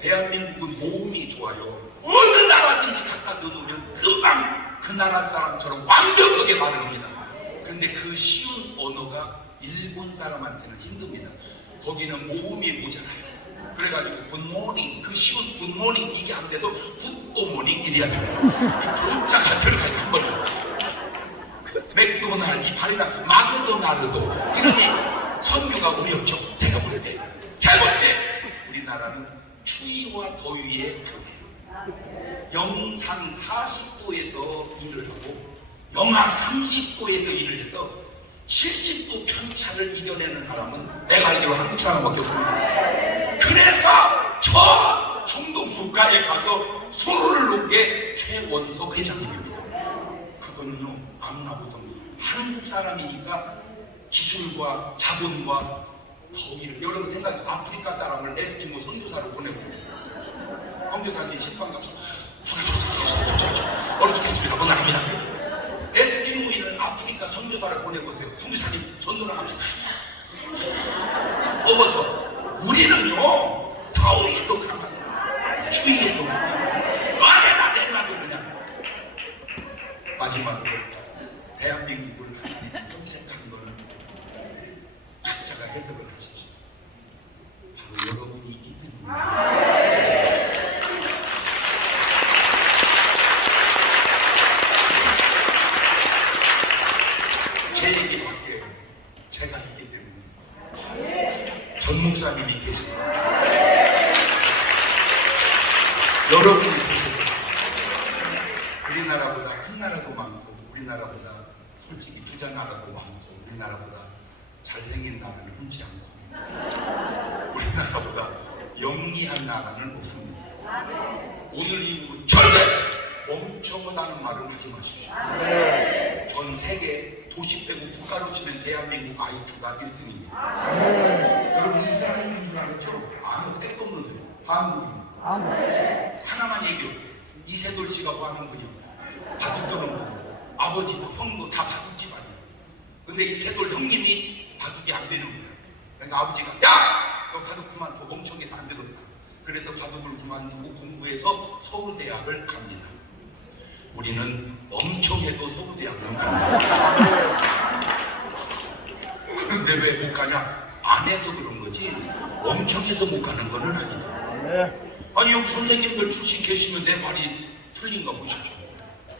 대한민국은 모음이 좋아요. 어느 나라든지 갖다 넣으면 금방 그 나라 사람처럼 완벽하게 말을 합니다. 근데 그 쉬운 언어가 일본 사람한테는 힘듭니다. 거기는 모음이 모자라요. 그래가지고 굿모닝, 그 쉬운 굿모닝 이게 안 돼서 굿도모닝 이래야 됩니다. 이 도자가 들어가야 한 번에. 맥도날드, 이 발에다 마그도나르도 이름이 선교가 어렵죠. 제가 볼 때. 세 번째, 우리나라는 추위와 더위에 강해요. 영상 40도에서 일을 하고 영하 30도에서 일을 해서 70도 편차를 이겨내는 사람은 내가 알기로 한국 사람밖에 없습니다. 그래서 저 중동 국가에 가서 수로를 놓은 게 최원석 회장님입니다. 그거는요, 아무나 못합니다. 한국 사람이니까 기술과 자본과 더위를, 여러분 생각해서 아프리카 사람을 에스키모 선교사로 보내보세요. 선교사님 식빵 가서 얼어 죽겠습니다. 못 나갑니다. 에스키모인을 아프리카 선교사를 보내보세요. 선교사님 전도 나갑시다. 더워서. 우리는요, 더위에도 강한, 추위에도 강한, 어디다 내놔도 그냥. 마지막으로 대한민국을 하나님 선택한 거는 각자가 해석을 하십시오. 바로 여러분이 있기 때문입니다. 제 얘기 밖에 제가 있기 때문에 전 목사님이 계셔서 여러분이 계셔서 우리나라보다 큰 나라도 많고 우리나라보다 솔직히 부자 나라도 많고 우리나라보다 잘생긴 나라는 흔치 않고 우리나라보다 영리한 나라는 없습니다. 오늘 이후로 절대 멍청하다는 말을 하지 마십시오. 전 세계 도시 빼고 국가로 치면 대한민국 IQ가 1등입니다. 여러분 이스라엘인 줄 알았죠? 아니요, 택없는 소리. 한국입니다. 하나만 얘기할게요. 이세돌 씨가 뭐 하는 분이요? 바둑 두는 분이요. 아버지도 형도 다 바둑 집안이에요. 근데 이세돌 형님이 바둑이 안 되는 거예요. 그러니까 아버지가 야! 너 바둑 그만둬. 멍청해서 안 되겠다. 그래서 바둑을 그만두고 공부해서 서울대학을 갑니다. 우리는 멍청해도 서울대학은 갑니다. 그런데 왜 못 가냐? 안 해서 그런 거지 멍청해서 못 가는 거는 아니다. 아니 여기 선생님들 출신 계시면 내 말이 틀린가 보십시오.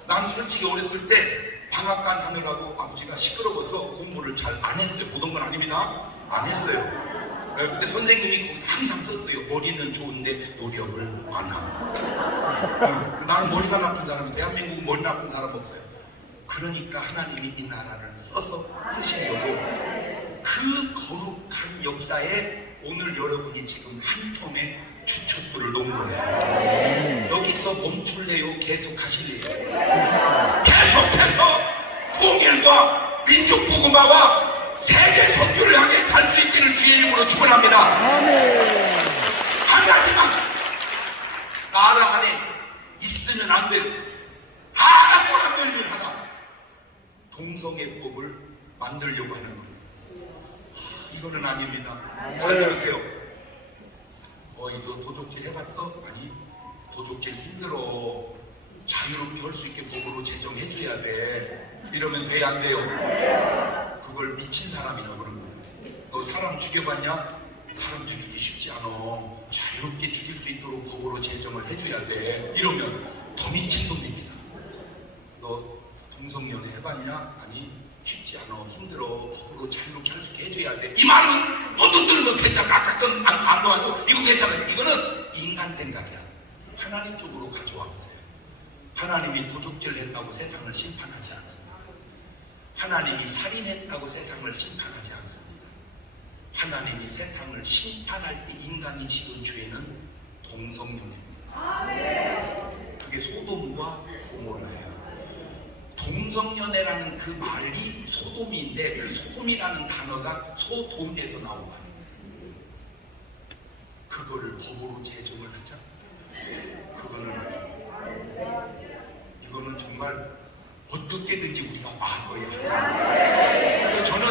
나는 솔직히 어렸을 때 방학간 하느라고 아버지가 시끄러워서 공부를 잘 안 했어요. 보던 건 아닙니다. 안 했어요. 근데 선생님이 거기 항상 썼어요. 머리는 좋은데 노력을 안 하고. 나는 머리가 나쁜 사람이 대한민국은 머리 나쁜 사람 없어요. 그러니까 하나님이 이 나라를 써서 쓰시려고 그 거룩한 역사에 오늘 여러분이 지금 한 텀에 주춧불을 놓은 거예요. 여기서 멈출래요? 계속 하실래요? 계속해서 통일과 민족복음화와 세계 선교를 향해 갈 수 있기를 주의 이름으로 축원합니다. 하지만 나라 안에 있으면 안 되고 아주 안 될 일 하나, 동성애법을 만들려고 하는 겁니다. 이거는 아닙니다. 잘 들으세요. 이거 도적질 해봤어? 아니, 도적질 힘들어. 자유롭게 할 수 있게 법으로 제정해줘야 돼. 이러면 돼, 안 돼요? 그걸 미친 사람이라고 그런 거죠. 너 사람 죽여봤냐? 사람 죽이기 쉽지 않아. 자유롭게 죽일 수 있도록 법으로 제정을 해줘야 돼. 이러면 더 미친 놈입니다. 너 동성연애 해봤냐? 아니, 쉽지 않아. 힘들어. 법으로 자유롭게 할 수 있게 해줘야 돼. 이 말은 어떤 들으면 괜찮아. 아까 건 안 도와줘. 이거 괜찮아. 이거는 인간 생각이야. 하나님 쪽으로 가져와 보세요. 하나님이 도적질 했다고 세상을 심판하지 않습니다. 하나님이 살인했다고 세상을 심판하지 않습니다. 하나님이 세상을 심판할 때 인간이 지은 죄는 동성연애입니다. 그게 소돔과 고모라예요. 동성연애라는 그 말이 소돔인데 그 소돔이라는 단어가 소돔에서 나온 말입니다. 그거를 법으로 제정을 하자? 그거는 아닙니다. 이거는 정말 어떻게든지 우리가 막아야 합니다. 그래서 저는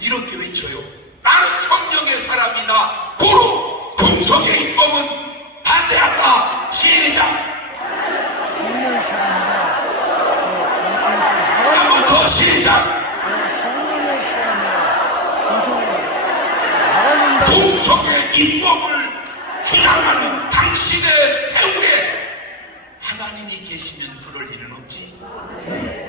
이렇게 외쳐요. 나는 성령의 사람이다. 고로 동성애 입법은 반대한다. 시작. 한 번 더 시작. 동성애 입법을 주장하는 당신의 배후에 하나님이 계시면 그럴 일은 없지.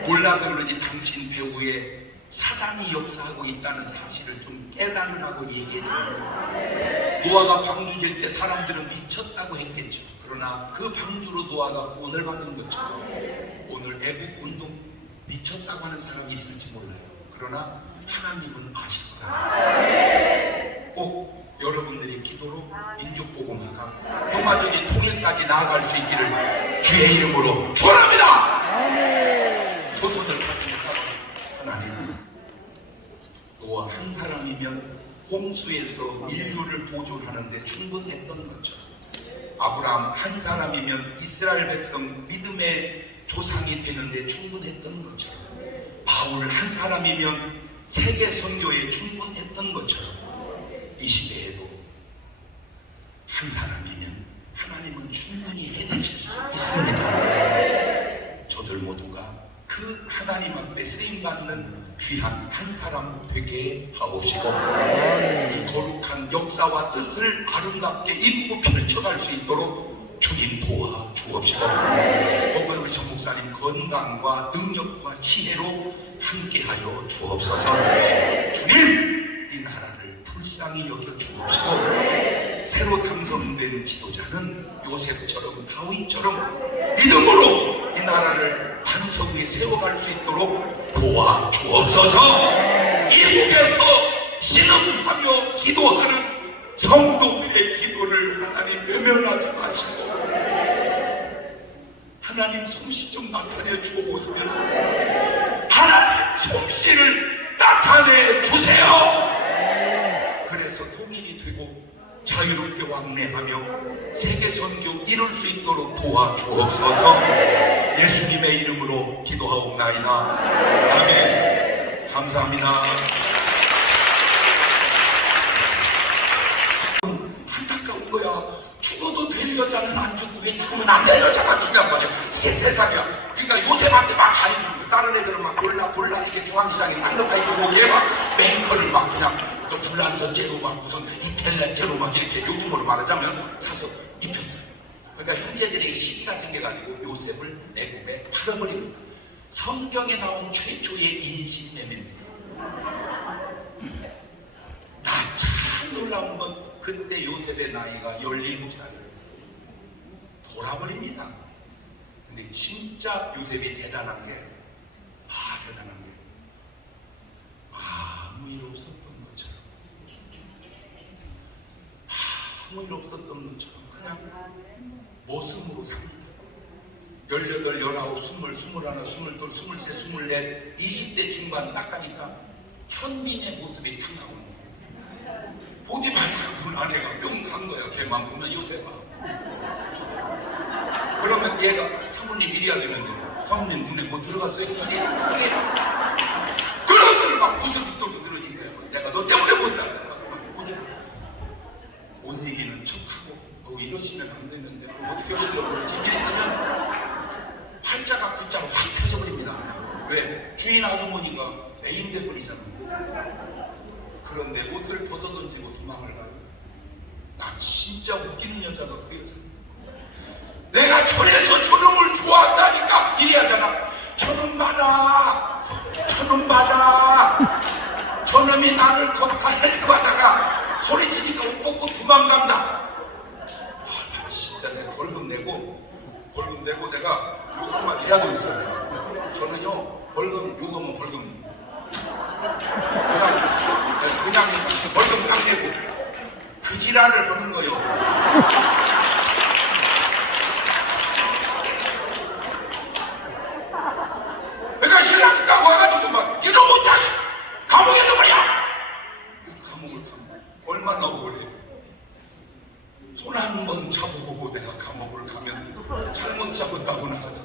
몰라서 그러지 당신 배후에 사단이 역사하고 있다는 사실을 좀 깨달으라고 얘기해 주는 거예요. 노아가 방주 질 때 사람들은 미쳤다고 했겠죠. 그러나 그 방주로 노아가 구원을 받은 것처럼 오늘 애국 운동 미쳤다고 하는 사람이 있을지 몰라요. 그러나 하나님은 아실 거라고. 꼭 여러분들의 기도로 민족복음화가 평화적인 통일까지 나아갈 수 있기를 주의 이름으로 축원합니다. 조선을 가슴에 따라 하나님, 노아 한 사람이면 홍수에서 인류를 보존하는데 충분했던 것처럼, 아브라함 한 사람이면 이스라엘 백성 믿음의 조상이 되는데 충분했던 것처럼, 바울 한 사람이면 세계 선교에 충분했던 것처럼, 이 시대에도 한 사람이면 하나님은 충분히 해내실 수 있습니다. 저들 모두가 그 하나님 앞에 쓰임받는 귀한 한 사람 되게 하옵시고, 이 거룩한 역사와 뜻을 아름답게 이루고 펼쳐갈 수 있도록 주님 도와 주옵시고, 오늘 우리 전 목사님 건강과 능력과 지혜로 함께하여 주옵소서. 주님, 이 나라를 불쌍히 여겨 주옵시고, 새로 당선된 지도자는 요셉처럼 다윗처럼 믿음으로 이 나라를 반석 위에 세워갈 수 있도록 도와 주옵소서. 이국에서 신음하며 기도하는 성도들의 기도를 하나님 외면하지 마시고 하나님 솜씨 좀 나타내 주옵소서. 하나님 솜씨를 나타내 주세요. 그래서 통일이 되고 자유롭게 왕래하며 세계 선교 이룰 수 있도록 도와주옵소서. 예수님의 이름으로 기도하옵나이다. 아멘. 감사합니다. 안타까운 거야. 죽어도 될 여자는 안 죽고 왜 죽으면 안 될 여자가 죽냔 말이야. 이게 세상이야. 그러니까 요셉한테 막 잘해주는 거야. 다른 애들은 막 골라 이게 중앙시장에 쌍꺼사이 두고 걔 막 메이커를 막 그냥 그 불란서째로 막 무슨 이탈리아째로 막 이렇게 요즘으로 말하자면 사서 입혔어요. 그러니까 형제들에게 시기가 생겨가지고 요셉을 애굽에 팔아버립니다. 성경에 나온 최초의 인신매매입니다. 나 참 놀라운 건 그때 요셉의 나이가 17살이에요. 돌아버립니다. 근데 진짜 요셉이 대단한 게, 대단한 게 아무 일 없었던 것처럼, 아무 일 없었던 것처럼 그냥 모습으로 삽니다. 18, 19, 20, 21, 22, 23, 24, 20대 중반 딱 가니까 현빈의 모습이 탁 나오는 거예요. 보디 발작군 아내가 뿅 간 거야. 걔만 보면 요셉아. 그러면 얘가 사모님 이래야 되는데 사모님 눈에 뭐 들어갔어요? 이게 그러더니 막 웃음 붙들고 늘어진 거야. 내가 너 때문에 못 살아. 옷 얘기는 척하고 이러시면 안 되는데 그럼 어떻게 하시려고 그러지? 이랬으면 팔자가 굿자로 확 펴져버립니다. 왜? 주인 아주머니가 매임돼 버리잖아. 그런데 옷을 벗어던지고 도망을 가요. 나 진짜 웃기는 여자가 그 여자. 내가 저래서 저놈을 좋아한다니까 이래야잖아. 저놈 받아. 저놈 받아. 저놈이 나를 겁탈하려고 하다가 소리치니까 옷 벗고 도망간다. 나 진짜 내가 벌금 내고 내가 요거 한마디 해야 되겠어요. 저는요 벌금 요거면 벌금 내가 그냥 벌금 딱 내고 그 지랄을 하는 거요. 그러니까 신랑이 딱 와가지고 막 이놈의 자식 감옥에 넣어버려. 그래서 감옥을 가면 얼마 넣어버려. 손 한 번 잡아보고 내가 감옥을 가면 잘못 잡았다고나 하지.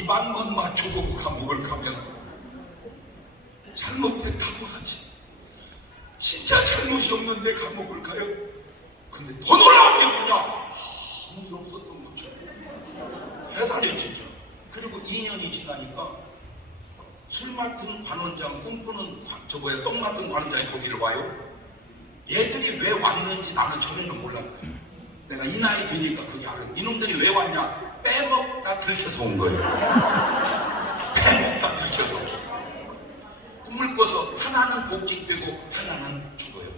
입 한 번 맞춰보고 감옥을 가면 잘못했다고 하지. 진짜 잘못이 없는데 감옥을 가요. 근데 더 놀라운 게 뭐냐? 아무 일 없었던 거죠. 대단해요 진짜. 그리고 2년이 지나니까 술 맡은 관원장, 꿈꾸는 똥 맡은 관원장이 거기를 와요. 얘들이 왜 왔는지 나는 전에는 몰랐어요. 내가 이 나이 되니까 그게 알아요. 이놈들이 왜 왔냐? 빼먹다 들켜서 온 거예요. 빼먹다 들켜서. 꿈을 꿔서 하나는 복직되고 하나는 죽어요.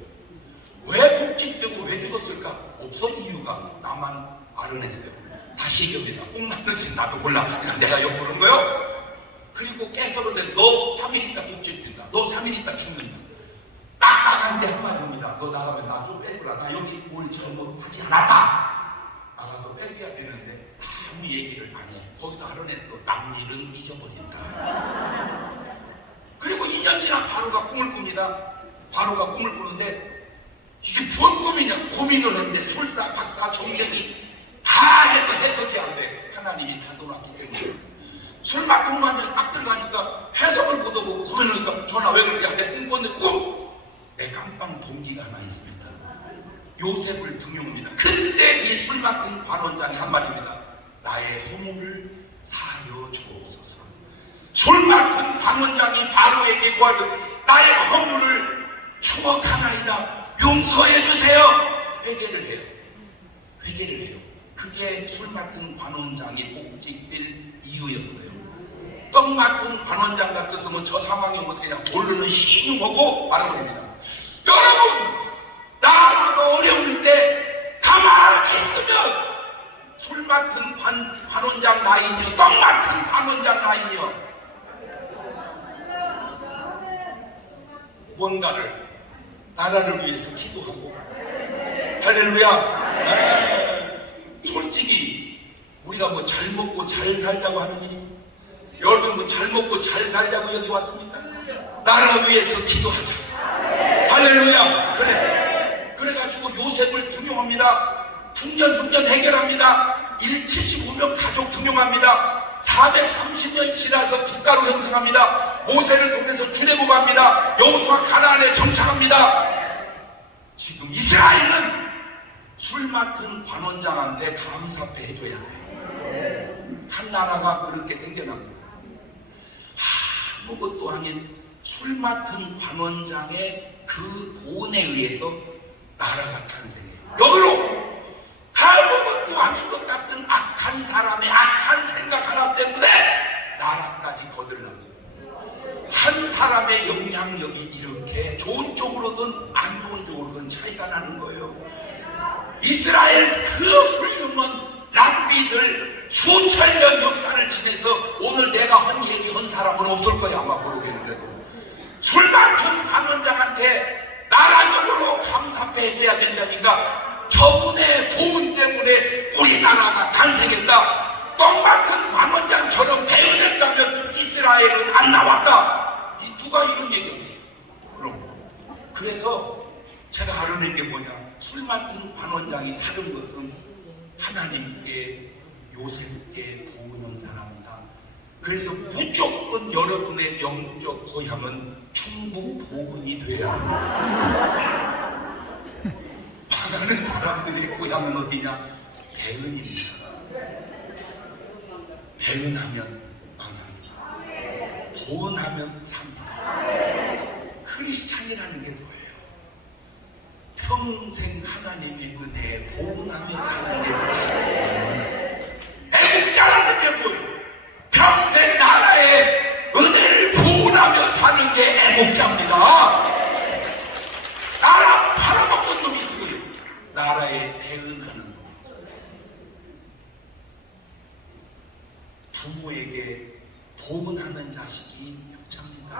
왜 복직되고 왜 죽었을까? 없어 이유가. 나만 알아냈어요. 다시 얘기합니다. 꿈 났는지 나도 몰라. 그냥 내가 욕보는 거요. 그리고 깨서는데 너 3일 있다 복직된다. 너 3일 있다 죽는다. 딱 나간데 한마디입니다. 너 나가면 나 좀 빼주라. 나 여기 뭘 잘못하지 않았다. 나가서 빼줘야 되는데 아무 얘기를 안 해. 거기서 알아냈어. 남 일은 잊어버린다. 그리고 2년 지나 바로가 꿈을 꿉니다. 바로가 꿈을 꾸는데 이게 뭔 꿈이냐 고민을 했는데 술사, 박사, 정쟁이 다 해도 해석이 안 돼. 하나님이 다 도놨기 때문에. 술 맡은 거한테 딱 들어가니까 해석을 못하고 고민하니까 전화 왜 그러냐. 내 꿈 꿨는데 내 깜빵 동기가 하나 있습니다. 요셉을 등용합니다. 그때 이 술 맡은 관원장이 한 말입니다. 나의 허물을 사하여 주옵소서. 술 맡은 관원장이 바로에게 구하되 나의 허물을 추억하나이다. 용서해 주세요. 회개를 해요. 회개를 해요. 그게 술 맡은 관원장이 복직될 이유였어요. 떡 맡은 관원장 같았으면 저 상황에 못하냐 모르는 시인하고 말아버립니다. 여러분 나라가 어려울 때 가만히 있으면 술 맡은 관원장 라인이요 떡 맡은 관원장 라인이요 뭔가를 나라를 위해서 기도하고 할렐루야. 솔직히 우리가 뭐 잘 먹고 잘 살자고 하는 일이 여러분 뭐 잘 먹고 잘 살자고 여기 왔습니까? 나라 위해서 기도하자. 할렐루야. 그래가지고 요셉을 등용합니다. 흉년 해결합니다. 75명 가족 등용합니다. 430년 지나서 국가로 형성합니다. 모세를 통해서 출애굽합니다. 여호수아 가나안에 정착합니다. 지금 이스라엘은 술 맡은 관원장한테 감사패 해줘야 돼요. 한 나라가 그렇게 생겨납니다. 아무것도 아닌 술 맡은 관원장의 그 보은에 의해서 나라가 탄생해요. 여기로 아무것도 아닌 것 같은 악한 사람의 악한 생각 하나 때문에 나라까지 거들납니다. 한 사람의 영향력이 이렇게 좋은 쪽으로든 안 좋은 쪽으로든 차이가 나는 거예요. 이스라엘 그 훌륭한 랍비들 수천 년 역사를 지내서 오늘 내가 한 얘기 한 사람은 없을 거야. 아마 모르겠는데도 술 맡은 관원장한테 나라적으로 감사패 해줘야 된다니까 저분의 보은 때문에 우리나라가 탄생했다. 떡 맡은 관원장처럼 배은했다면 이스라엘은 안 나왔다. 누가 이런 얘기하겠어요? 그럼 그래서 제가 알아낸 게 뭐냐, 술 맡은 관원장이 사는 것은 하나님께 요셉께 보은한 사람이다. 그래서 무조건 여러분의 영적 고향은 충북 보은이 돼야 합니다. 망하는 사람들의 고향은 어디냐? 배은입니다. 배은하면 망합니다. 보은하면 삽니다. 크리스찬이라는 게 뭐예요? 평생 하나님의 은혜에 보은하며 사는 게 크리스찬이에요. 애국자라는 게 뭐예요? 평생 나라의 은혜를 보은하며 사는 게 애국자입니다. 나라 팔아먹는 놈이 누구예요? 나라에 배은하는 놈. 부모에게 보은하는 자식이 역자입니다.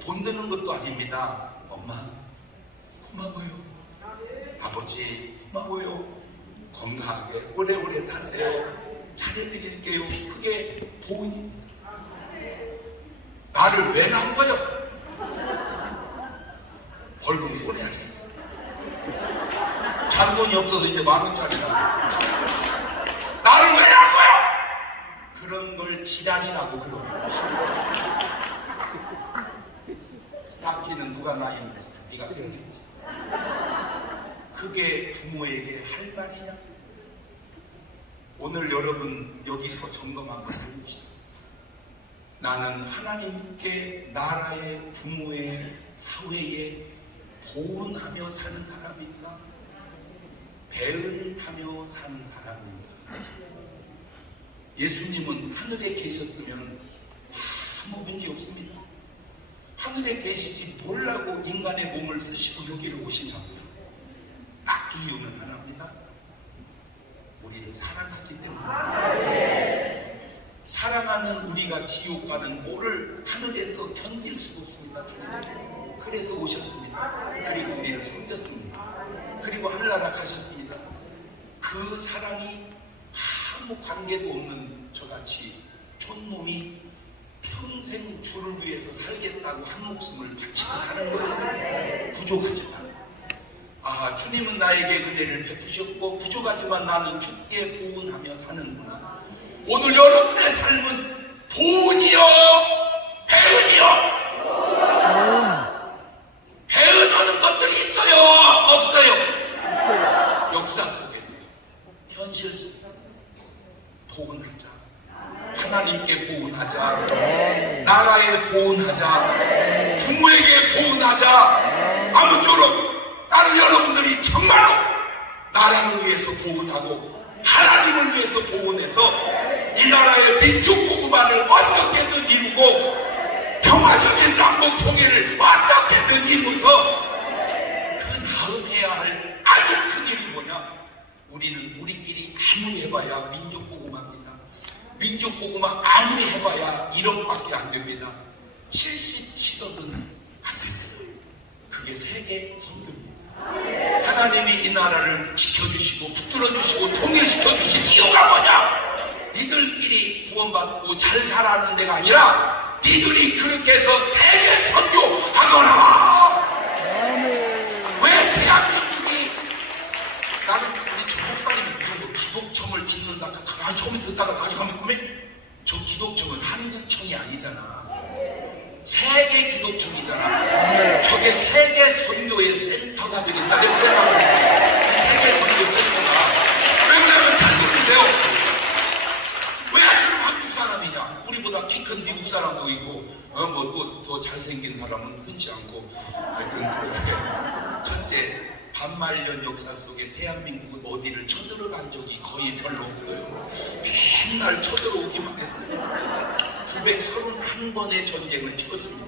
돈 드는 것도 아닙니다. 엄마, 고마워요. 아버지, 고마워요. 건강하게 오래오래 사세요. 잘해드릴게요. 그게 돈. 나를 왜 낳은 거요? 벌금 꺼내야지. 잔돈이 없어서 이제 10,000원짜리라. 나를 왜 낳은 거야? 그런 걸 지랄이라고 그러고. 낳기는 누가 낳이면서 네가 생겼지. 그게 부모에게 할 말이냐? 오늘 여러분 여기서 점검 한번 해봅시다. 나는 하나님께, 나라에, 부모에, 사회에 보은하며 사는 사람인가? 배은하며 사는 사람인가? 예수님은 하늘에 계셨으면 아무 문제 없습니다. 하늘에 계시지 뭘라고 인간의 몸을 쓰시고 여기를 오시냐고요. 딱 이유는 하나입니다. 우리를 사랑하기 때문에. 사랑하는 우리가 지옥 가는 꼴을 하늘에서 견딜 수가 없습니다. 주님. 그래서 오셨습니다. 그리고 우리를 섬겼습니다. 그리고 하늘나라 가셨습니다. 그 사랑이 아무 관계도 없는 저같이 촌놈이 평생 주를 위해서 살겠다고 한 목숨을 바치고 사는 거예요. 부족하지만 주님은 나에게 은혜를 베푸셨고 부족하지만 나는 주께 보은하며 사는구나. 오늘 여러분의 삶은 보은이요 배은이요. 배은하는 것들이 있어요 없어요? 역사 속에 현실 속에 보은하자. 하나님께 보은하자. 나라에 보은하자. 부모에게 보은하자. 아무쪼록 나는 여러분들이 정말로 나라를 위해서 보은하고 하나님을 위해서 보은해서 이 나라의 민족 보고만을 어떻게든 이루고 평화적인 남북 통일을 어떻게든 이루어서 그 다음 해야 할 아주 큰 일이 뭐냐? 우리는 우리끼리 아무리 해봐야 민족 보고만입니다. 민족 보고만 아무리 해봐야 1억밖에 안 됩니다. 77억은 안 됩니다. 그게 세계 선교입니다. 하나님이 이 나라를 지켜주시고 붙들어주시고 통일시켜주신 이유가 뭐냐? 니들끼리 구원받고 잘 살아가는 데가 아니라 니들이 그렇게 해서 세계 선교하거라. 왜 대한민국이 나는 우리 전 목사님이 무슨 뭐 기독청을 짓는다 가만히 처음에 듣다가 나중에 보면 저 기독청은 한국청이 아니잖아. 세계 기독청이잖아. 저게 세계 선교의 센터가 되겠다. 내가 생각을 해. 세계 선교 센터가. 왜 그러냐면 잘 들으세요. 왜 그럼 한국 사람이냐? 우리보다 키 큰 미국 사람도 있고, 뭐 또 더 잘생긴 사람은 흔치 않고, 하여튼 그래서 첫째, 반말년 역사 속에 대한민국은 어디를 쳐들어간 적이 거의 별로 없어요. 맨날 쳐들어오기만 했어요. 931번의 전쟁을 치렀습니다.